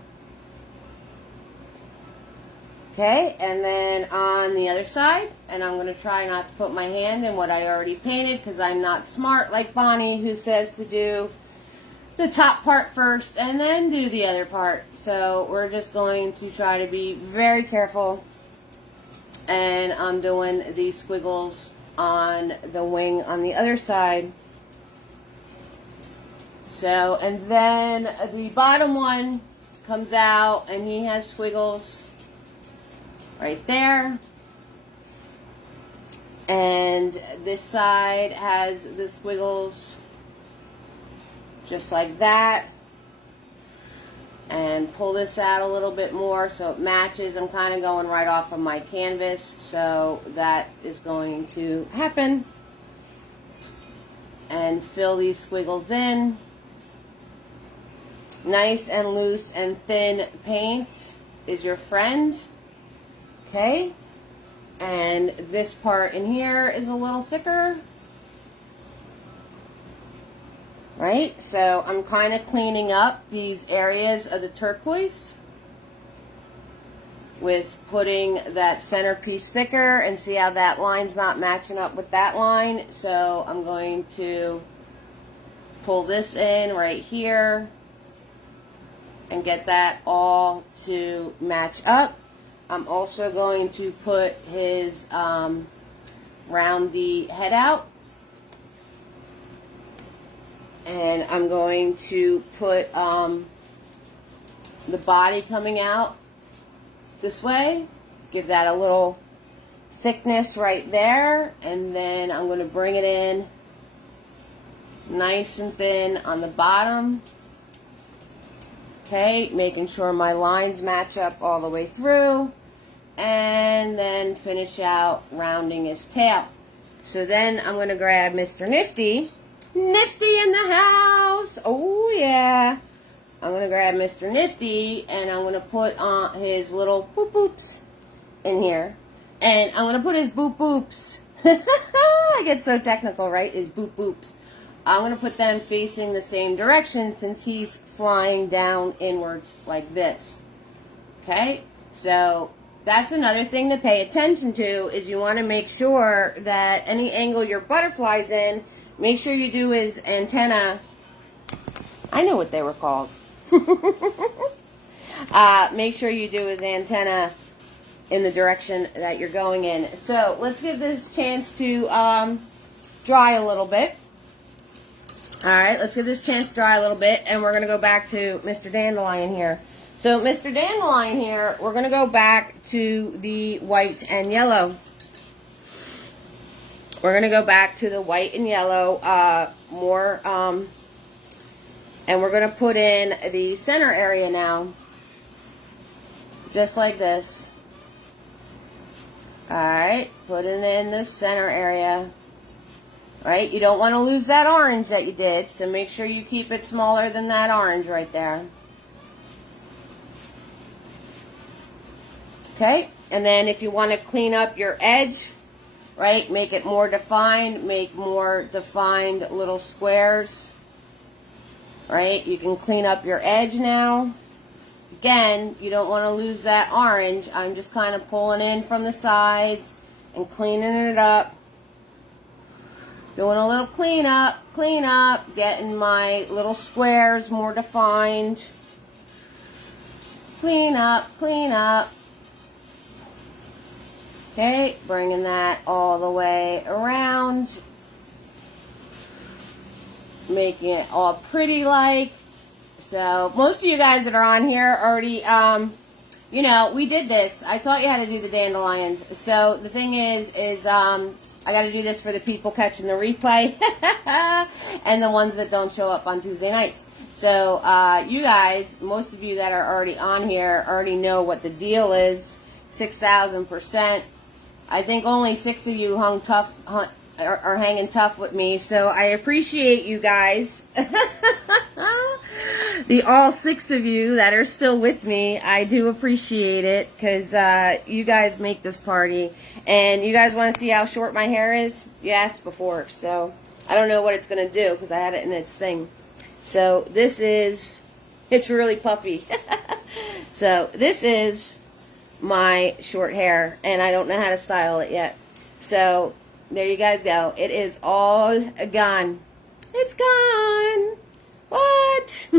Okay, and then on the other side, and I'm going to try not to put my hand in what I already painted because I'm not smart like Bonnie, who says to do the top part first and then do the other part. So we're just going to try to be very careful, and I'm doing the squiggles on the wing on the other side. So, and then the bottom one comes out and he has squiggles right there, and this side has the squiggles just like that, and pull this out a little bit more so it matches. I'm kind of going right off of my canvas, so that is going to happen, and fill these squiggles in. Nice and loose and thin paint is your friend. Okay, and this part in here is a little thicker, right? So I'm kind of cleaning up these areas of the turquoise with putting that centerpiece thicker, and see how that line's not matching up with that line. So I'm going to pull this in right here and get that all to match up. I'm also going to put his round the head out, and I'm going to put the body coming out this way, give that a little thickness right there, and then I'm going to bring it in nice and thin on the bottom. Okay, making sure my lines match up all the way through. And then finish out rounding his tail. So then I'm going to grab Mr. Nifty. Nifty in the house. Oh, yeah. I'm going to grab Mr. Nifty and I'm going to put on his little boop boops in here. And I'm going to put his boop boops. I get so technical, right? His boop boops. I'm going to put them facing the same direction since he's flying down inwards like this. Okay? So that's another thing to pay attention to is you want to make sure that any angle your butterfly's in, make sure you do his antenna. I know what they were called. Make sure you do his antenna in the direction that you're going in. So let's give this a chance to dry a little bit. Alright, let's give this chance to dry a little bit, and we're going to go back to Mr. Dandelion here. So Mr. Dandelion here, we're going to go back to the white and yellow. We're going to go back to the white and yellow more, and we're going to put in the center area now, just like this. Alright, put it in the center area. Right, you don't want to lose that orange that you did, so make sure you keep it smaller than that orange right there. Okay, and then if you want to clean up your edge, right, make it more defined, make more defined little squares. Right, you can clean up your edge now. Again, you don't want to lose that orange. I'm just kind of pulling in from the sides and cleaning it up. Doing a little clean up, getting my little squares more defined. Clean up. Okay, bringing that all the way around. Making it all pretty like. So, most of you guys that are on here already, you know, we did this. I taught you how to do the dandelions. So, the thing is I got to do this for the people catching the replay and the ones that don't show up on Tuesday nights. So, you guys, most of you that are already on here already know what the deal is. 6,000%. I think only 6 of you are hanging tough with me. So, I appreciate you guys. The all 6 of you that are still with me, I do appreciate it because you guys make this party. And you guys want to see how short my hair is? You asked before, so I don't know what it's going to do because I had it in its thing. So this is, it's really puffy. So this is my short hair, and I don't know how to style it yet. So there you guys go. It is all gone. It's gone. What?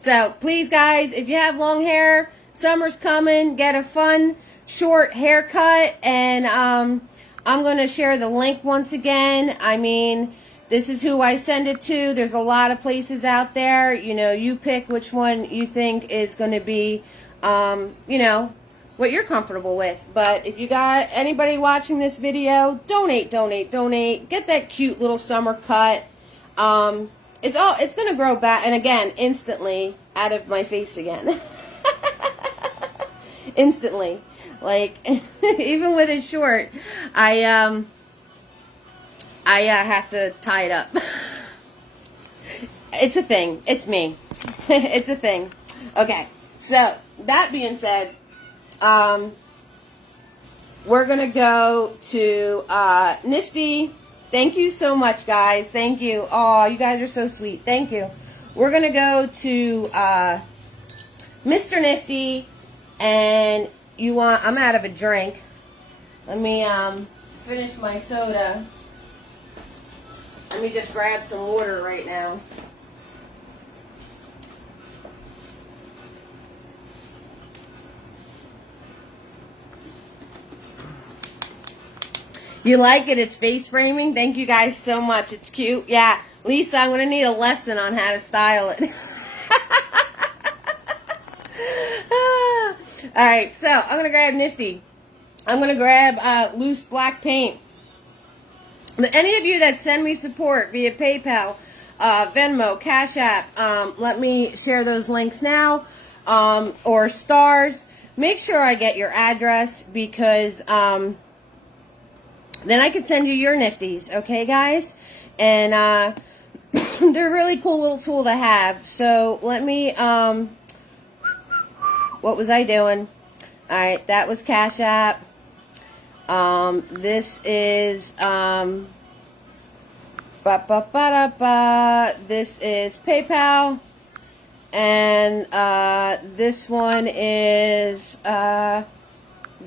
So please, guys, if you have long hair, summer's coming, get a fun short haircut, and I'm going to share the link once again. I mean, this is who I send it to. There's a lot of places out there. You know, you pick which one you think is going to be, you know, what you're comfortable with. But if you got anybody watching this video, donate. Get that cute little summer cut. It's going to grow back, and again, instantly out of my face again. Instantly. Like, even with it short, I have to tie it up. It's a thing. It's me. It's a thing. Okay. So, that being said, we're going to go to Nifty. Thank you so much, guys. Thank you. Oh, you guys are so sweet. Thank you. We're going to go to Mr. Nifty, and I'm out of a drink. Let me finish my soda. Let me just grab some water right now. You like it? It's face framing? Thank you guys so much. It's cute. Yeah. Lisa, I'm going to need a lesson on how to style it. Alright, so I'm going to grab Nifty. I'm going to grab loose black paint. Any of you that send me support via PayPal, Venmo, Cash App. Let me share those links now, or stars. Make sure I get your address, because then I can send you your nifties, okay, guys? And they're a really cool little tool to have. So let me, what was I doing? All right, that was Cash App. This is this is PayPal, and this one is Venmo.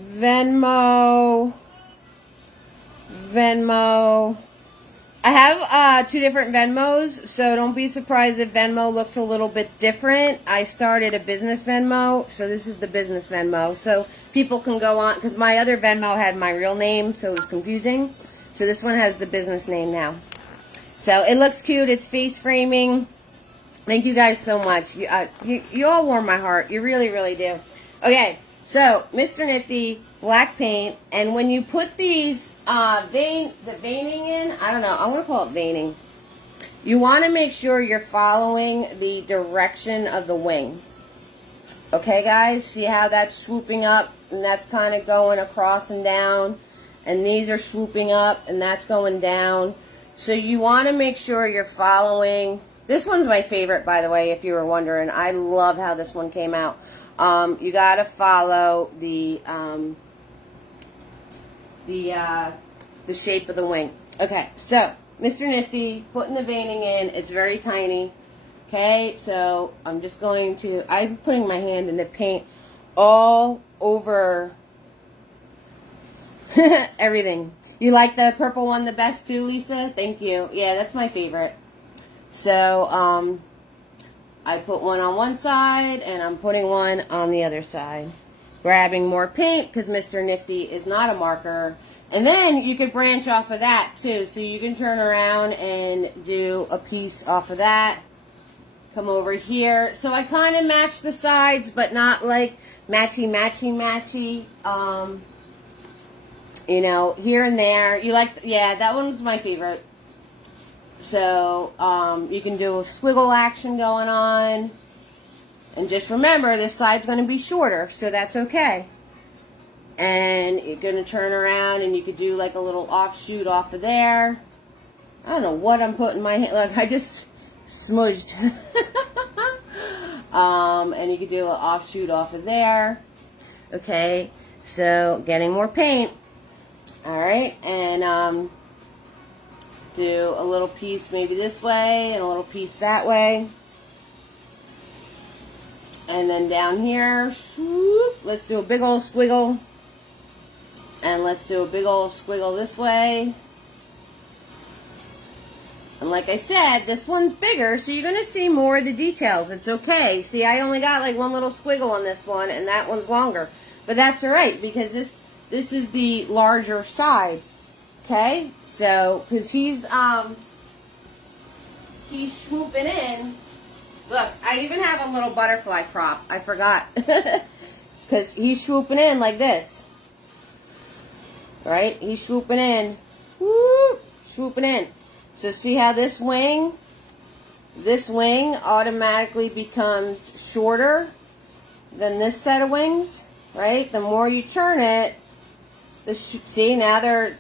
I have two different Venmos, so don't be surprised if Venmo looks a little bit different. I started a business Venmo, so this is the business Venmo. So people can go on, because my other Venmo had my real name, so it was confusing. So this one has the business name now. So it looks cute. It's face framing. Thank you guys so much. You all warm my heart. You really, really do. Okay, so Mr. Nifty, black paint, and when you put these veining in, I don't know, I want to call it veining. You want to make sure you're following the direction of the wing. Okay, guys, see how that's swooping up, and that's kind of going across and down, and these are swooping up, and that's going down. So you want to make sure you're following. This one's my favorite, by the way, if you were wondering. I love how this one came out. You got to follow the shape of the wing. Okay, so Mr. Nifty, putting the veining in. It's very tiny. Okay, so I'm putting my hand in the paint all over everything. You like the purple one the best too, Lisa? Thank you. Yeah, that's my favorite. So, I put one on one side, and I'm putting one on the other side. Grabbing more paint, because Mr. Nifty is not a marker. And then you could branch off of that, too. So you can turn around and do a piece off of that. Come over here. So I kind of match the sides, but not like matchy. You know, here and there. You like, yeah, that one's my favorite. So, you can do a squiggle action going on. And just remember, this side's going to be shorter, so that's okay. And you're going to turn around, and you could do like a little offshoot off of there. I don't know what I'm putting my hand, like I just smudged. And you could do an offshoot off of there. Okay, so getting more paint. Alright, and do a little piece maybe this way and a little piece that way. And then down here, whoop, let's do a big old squiggle. And let's do a big old squiggle this way. And like I said, this one's bigger, so you're going to see more of the details. It's okay. See, I only got like one little squiggle on this one, and that one's longer. But that's alright, because this is the larger side. Okay? So, because he's swooping in. Look, I even have a little butterfly prop. I forgot. It's because he's swooping in like this. Right? He's swooping in. Whoop! Swooping in. So see how this wing automatically becomes shorter than this set of wings, right? The more you turn it, see, now they're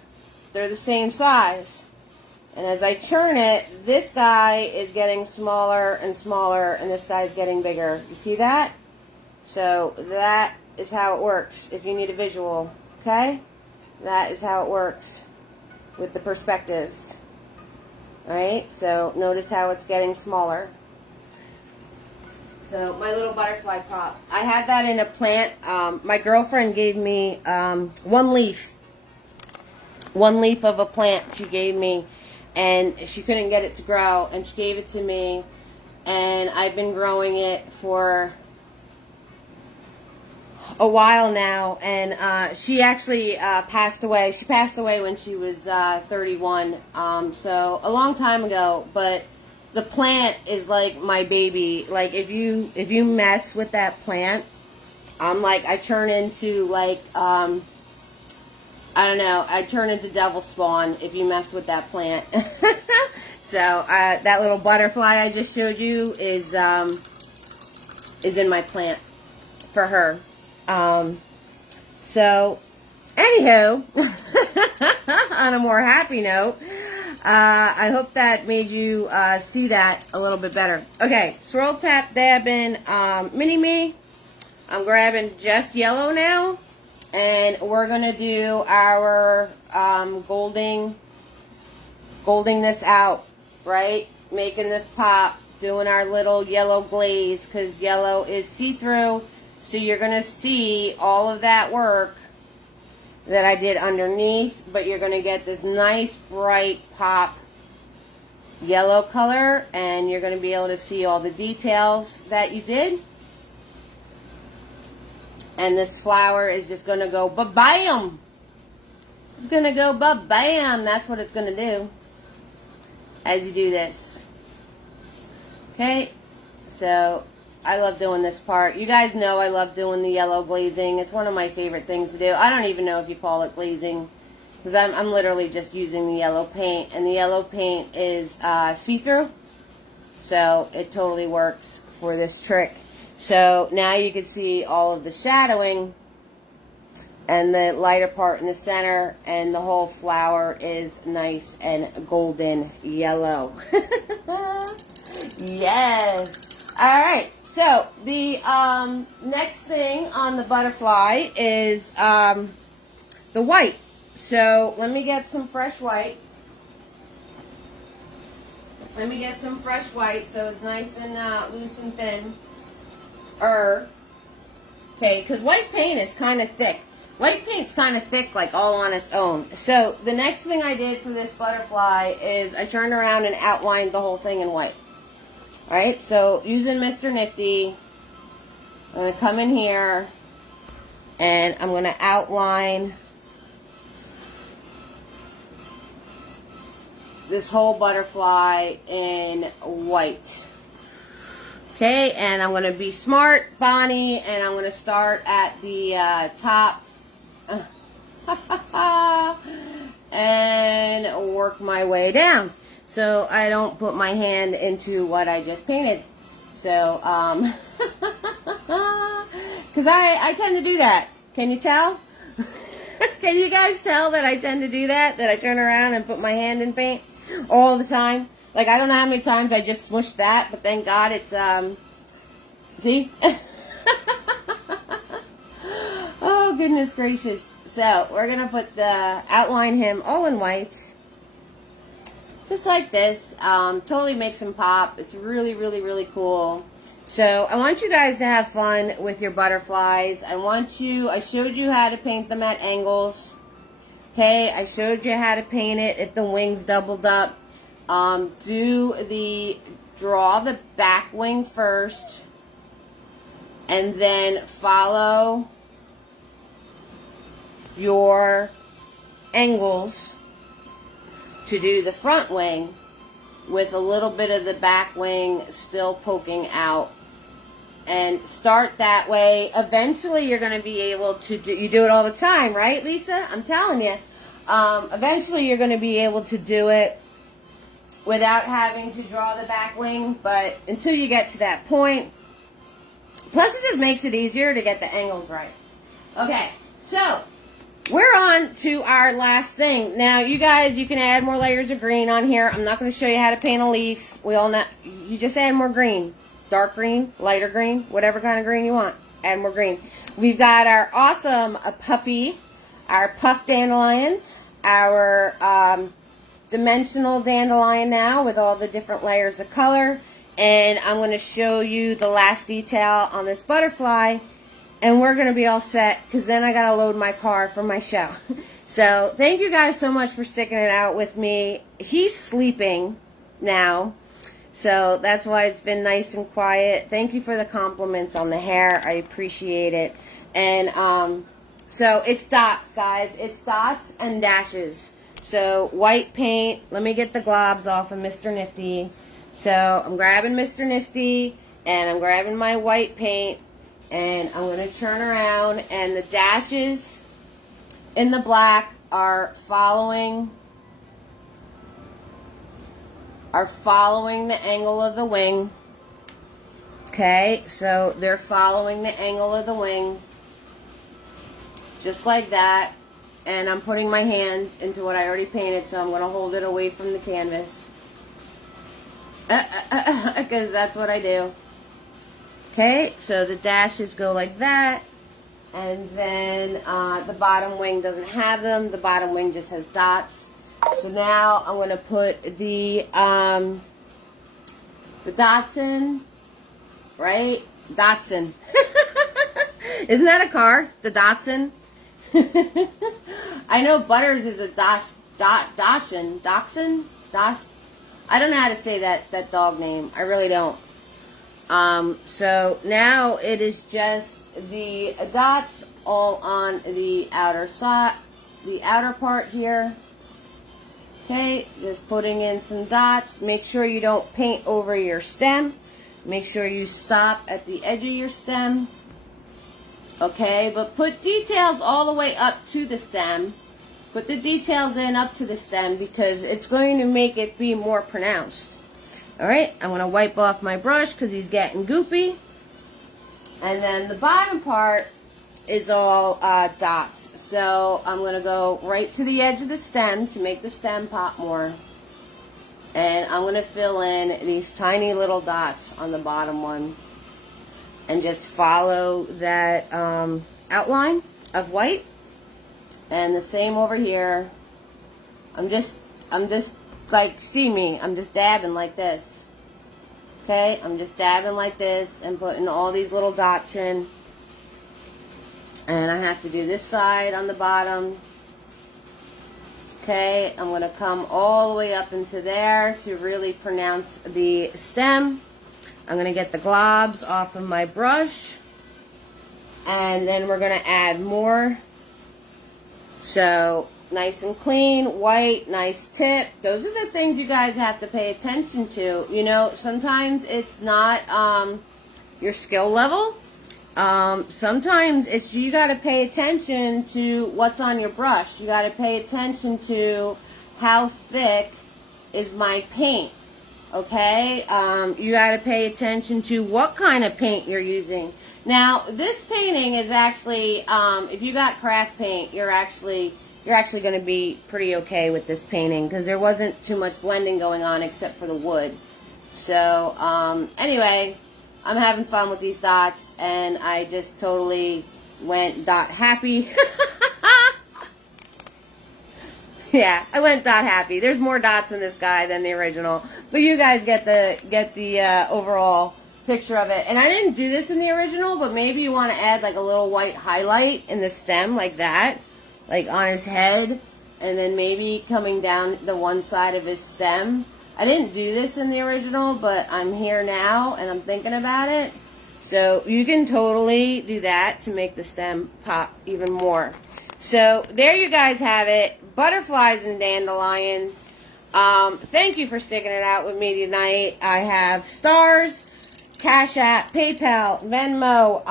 the same size. And as I turn it, this guy is getting smaller and smaller, and this guy's getting bigger. You see that? So that is how it works if you need a visual, okay? That is how it works with the perspectives. Alright, so notice how it's getting smaller. So my little butterfly prop. I have that in a plant. My girlfriend gave me one leaf of a plant she gave me, and she couldn't get it to grow, and she gave it to me, and I've been growing it for a while now, and she actually passed away. She passed away when she was 31, so a long time ago, but the plant is like my baby. Like, if you mess with that plant, I turn into like, I don't know, I turn into devil spawn if you mess with that plant. So that little butterfly I just showed you is in my plant for her. So anywho, on a more happy note, I hope that made you see that a little bit better. Okay, swirl, tap, dabbing, mini-me. I'm grabbing just yellow now, and we're going to do our golding this out, right? Making this pop, doing our little yellow glaze, because yellow is see-through, so you're going to see all of that work that I did underneath, but you're going to get this nice bright pop yellow color, and you're going to be able to see all the details that you did. And this flower is just going to go ba-bam. It's going to go ba-bam. That's what it's going to do as you do this. Okay, so I love doing this part. You guys know I love doing the yellow glazing. It's one of my favorite things to do. I don't even know if you call it glazing, because I'm literally just using the yellow paint. And the yellow paint is see-through, so it totally works for this trick. So now you can see all of the shadowing and the lighter part in the center, and the whole flower is nice and golden yellow. Yes. All right. So the next thing on the butterfly is the white. So let me get some fresh white. Let me get some fresh white so it's nice and loose and thin. Okay, because white paint is kind of thick. White paint's kind of thick, like all on its own. So the next thing I did for this butterfly is I turned around and outlined the whole thing in white. Alright, so using Mr. Nifty, I'm going to come in here and I'm going to outline this whole butterfly in white. Okay, and I'm going to be smart, Bonnie, and I'm going to start at the top and work my way down, so I don't put my hand into what I just painted. So, because I tend to do that. Can you tell? Can you guys tell that I tend to do that? That I turn around and put my hand in paint all the time? Like, I don't know how many times I just smushed that, but thank God it's, see? Oh, goodness gracious. So, we're going to put outline him all in white. Just like this. Totally makes him pop. It's really, really, really cool. So, I want you guys to have fun with your butterflies. I showed you how to paint them at angles. Okay, I showed you how to paint it if the wings doubled up. Draw the back wing first, and then follow your angles to do the front wing with a little bit of the back wing still poking out, and start that way. Eventually you're going to be able to you do it all the time, right, Lisa? I'm telling you. Eventually you're going to be able to do it without having to draw the back wing, but until you get to that point, plus it just makes it easier to get the angles right. Okay, so we're on to our last thing. Now, you guys, you can add more layers of green on here. I'm not going to show you how to paint a leaf. We all know, you just add more green. Dark green, lighter green, whatever kind of green you want. Add more green. We've got our awesome our puff dandelion, our dimensional dandelion now with all the different layers of color, and I'm going to show you the last detail on this butterfly, and we're going to be all set, because then I got to load my car for my show. So thank you guys so much for sticking it out with me. He's sleeping now, so that's why it's been nice and quiet. Thank you for the compliments on the hair. I appreciate it. And so it's dots, guys. It's dots and dashes. So, white paint. Let me get the globs off of Mr. Nifty. So, I'm grabbing Mr. Nifty, and I'm grabbing my white paint, and I'm going to turn around, and the dashes in the black are following are following the angle of the wing. Okay, so they're following the angle of the wing. Just like that. And I'm putting my hand into what I already painted, so I'm going to hold it away from the canvas. Because that's what I do. Okay, so the dashes go like that. And then the bottom wing doesn't have them. The bottom wing just has dots. So now I'm going to put the dots in. Right? Datsun. Isn't that a car? The Datsun? I know Butters is a Dachshund. I don't know how to say that dog name. I really don't. So now it is just the dots all on the outer side, the outer part here. Okay, just putting in some dots. Make sure you don't paint over your stem. Make sure you stop at the edge of your stem. Okay, but put details all the way up to the stem. Put the details in up to the stem because it's going to make it be more pronounced. Alright, I'm going to wipe off my brush because he's getting goopy. And then the bottom part is all dots. So I'm going to go right to the edge of the stem to make the stem pop more. And I'm going to fill in these tiny little dots on the bottom one. And just follow that outline of white. And the same over here. I'm just like, see me, I'm just dabbing like this. Okay, I'm just dabbing like this and putting all these little dots in. And I have to do this side on the bottom. Okay, I'm going to come all the way up into there to really pronounce the stem. I'm going to get the globs off of my brush. And then we're going to add more. So, nice and clean, white, nice tip. Those are the things you guys have to pay attention to. You know, sometimes it's not your skill level. Sometimes it's you got to pay attention to what's on your brush. You got to pay attention to how thick is my paint. Okay, you got to pay attention to what kind of paint you're using. Now, this painting is actually, if you got craft paint, you're actually going to be pretty okay with this painting because there wasn't too much blending going on except for the wood. So, anyway, I'm having fun with these dots, and I just totally went dot happy. Yeah, I went dot happy. There's more dots in this guy than the original, but you guys get the overall picture of it. And I didn't do this in the original, but maybe you want to add like a little white highlight in the stem like that, like on his head, and then maybe coming down the one side of his stem. I didn't do this in the original, but I'm here now and I'm thinking about it. So you can totally do that to make the stem pop even more. So there you guys have it. Butterflies and dandelions. Thank you for sticking it out with me tonight. I have stars, Cash App, PayPal, Venmo.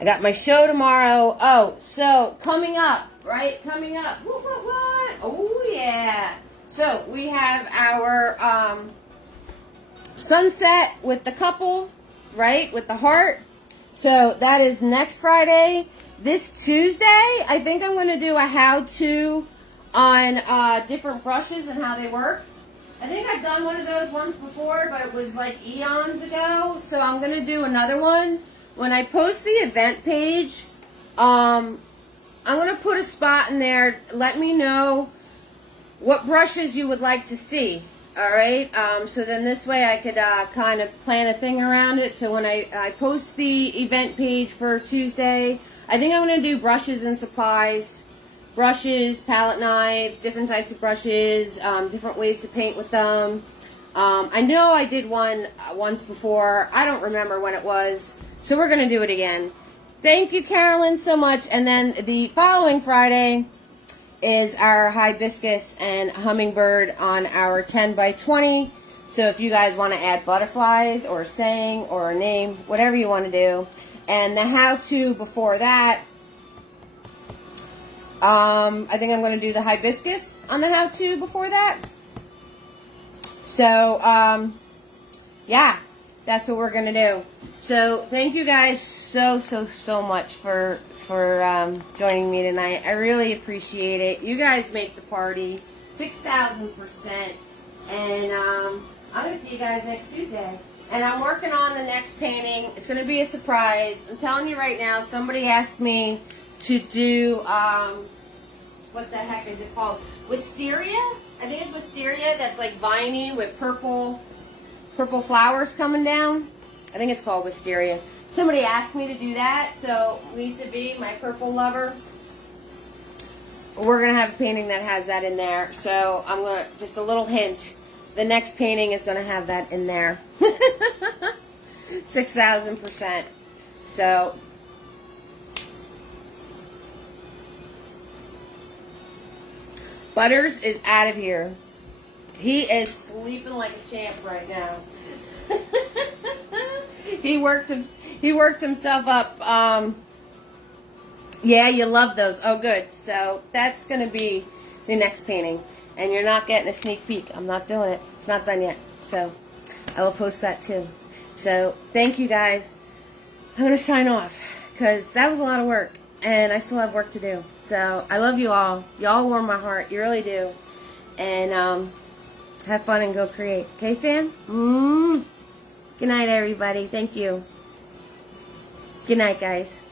I got my show tomorrow. Oh, so coming up, right? Coming up. What? Oh, yeah. So we have our sunset with the couple, right? With the heart. So that is next Friday. This Tuesday, I think I'm going to do a how-to on different brushes and how they work. I think I've done one of those once before, but it was like eons ago. So I'm going to do another one. When I post the event page, I'm going to put a spot in there. Let me know what brushes you would like to see. All right. So then this way I could kind of plan a thing around it. So when I post the event page for Tuesday, I think I'm going to do brushes and supplies. Brushes, palette knives, different types of brushes, different ways to paint with them. I know I did one once before. I don't remember when it was. So we're going to do it again. Thank you, Carolyn, so much. And then the following Friday is our hibiscus and hummingbird on our 10 by 20. So if you guys want to add butterflies or a saying or a name, whatever you want to do. And the how-to before that, I think I'm going to do the hibiscus on the how-to before that. So, yeah, that's what we're going to do. So, thank you guys so much for joining me tonight. I really appreciate it. You guys make the party 6,000%. And I'm going to see you guys next Tuesday. And I'm working on the next painting. It's going to be a surprise. I'm telling you right now, somebody asked me to do, what the heck is it called? Wisteria? I think it's Wisteria that's like viney with purple flowers coming down. I think it's called Wisteria. Somebody asked me to do that, so Lisa B, my purple lover, we're going to have a painting that has that in there. So I'm going to, just a little hint, the next painting is going to have that in there. 6,000%. So, Butters is out of here. He is sleeping like a champ right now. He worked himself up. Yeah, you love those. Oh, good. So that's going to be the next painting. And you're not getting a sneak peek. I'm not doing it. It's not done yet. So I will post that too. So thank you guys. I'm going to sign off because that was a lot of work. And I still have work to do. So I love you all. You all warm my heart. You really do. And have fun and go create. Okay, fan? Good night, everybody. Thank you. Good night, guys.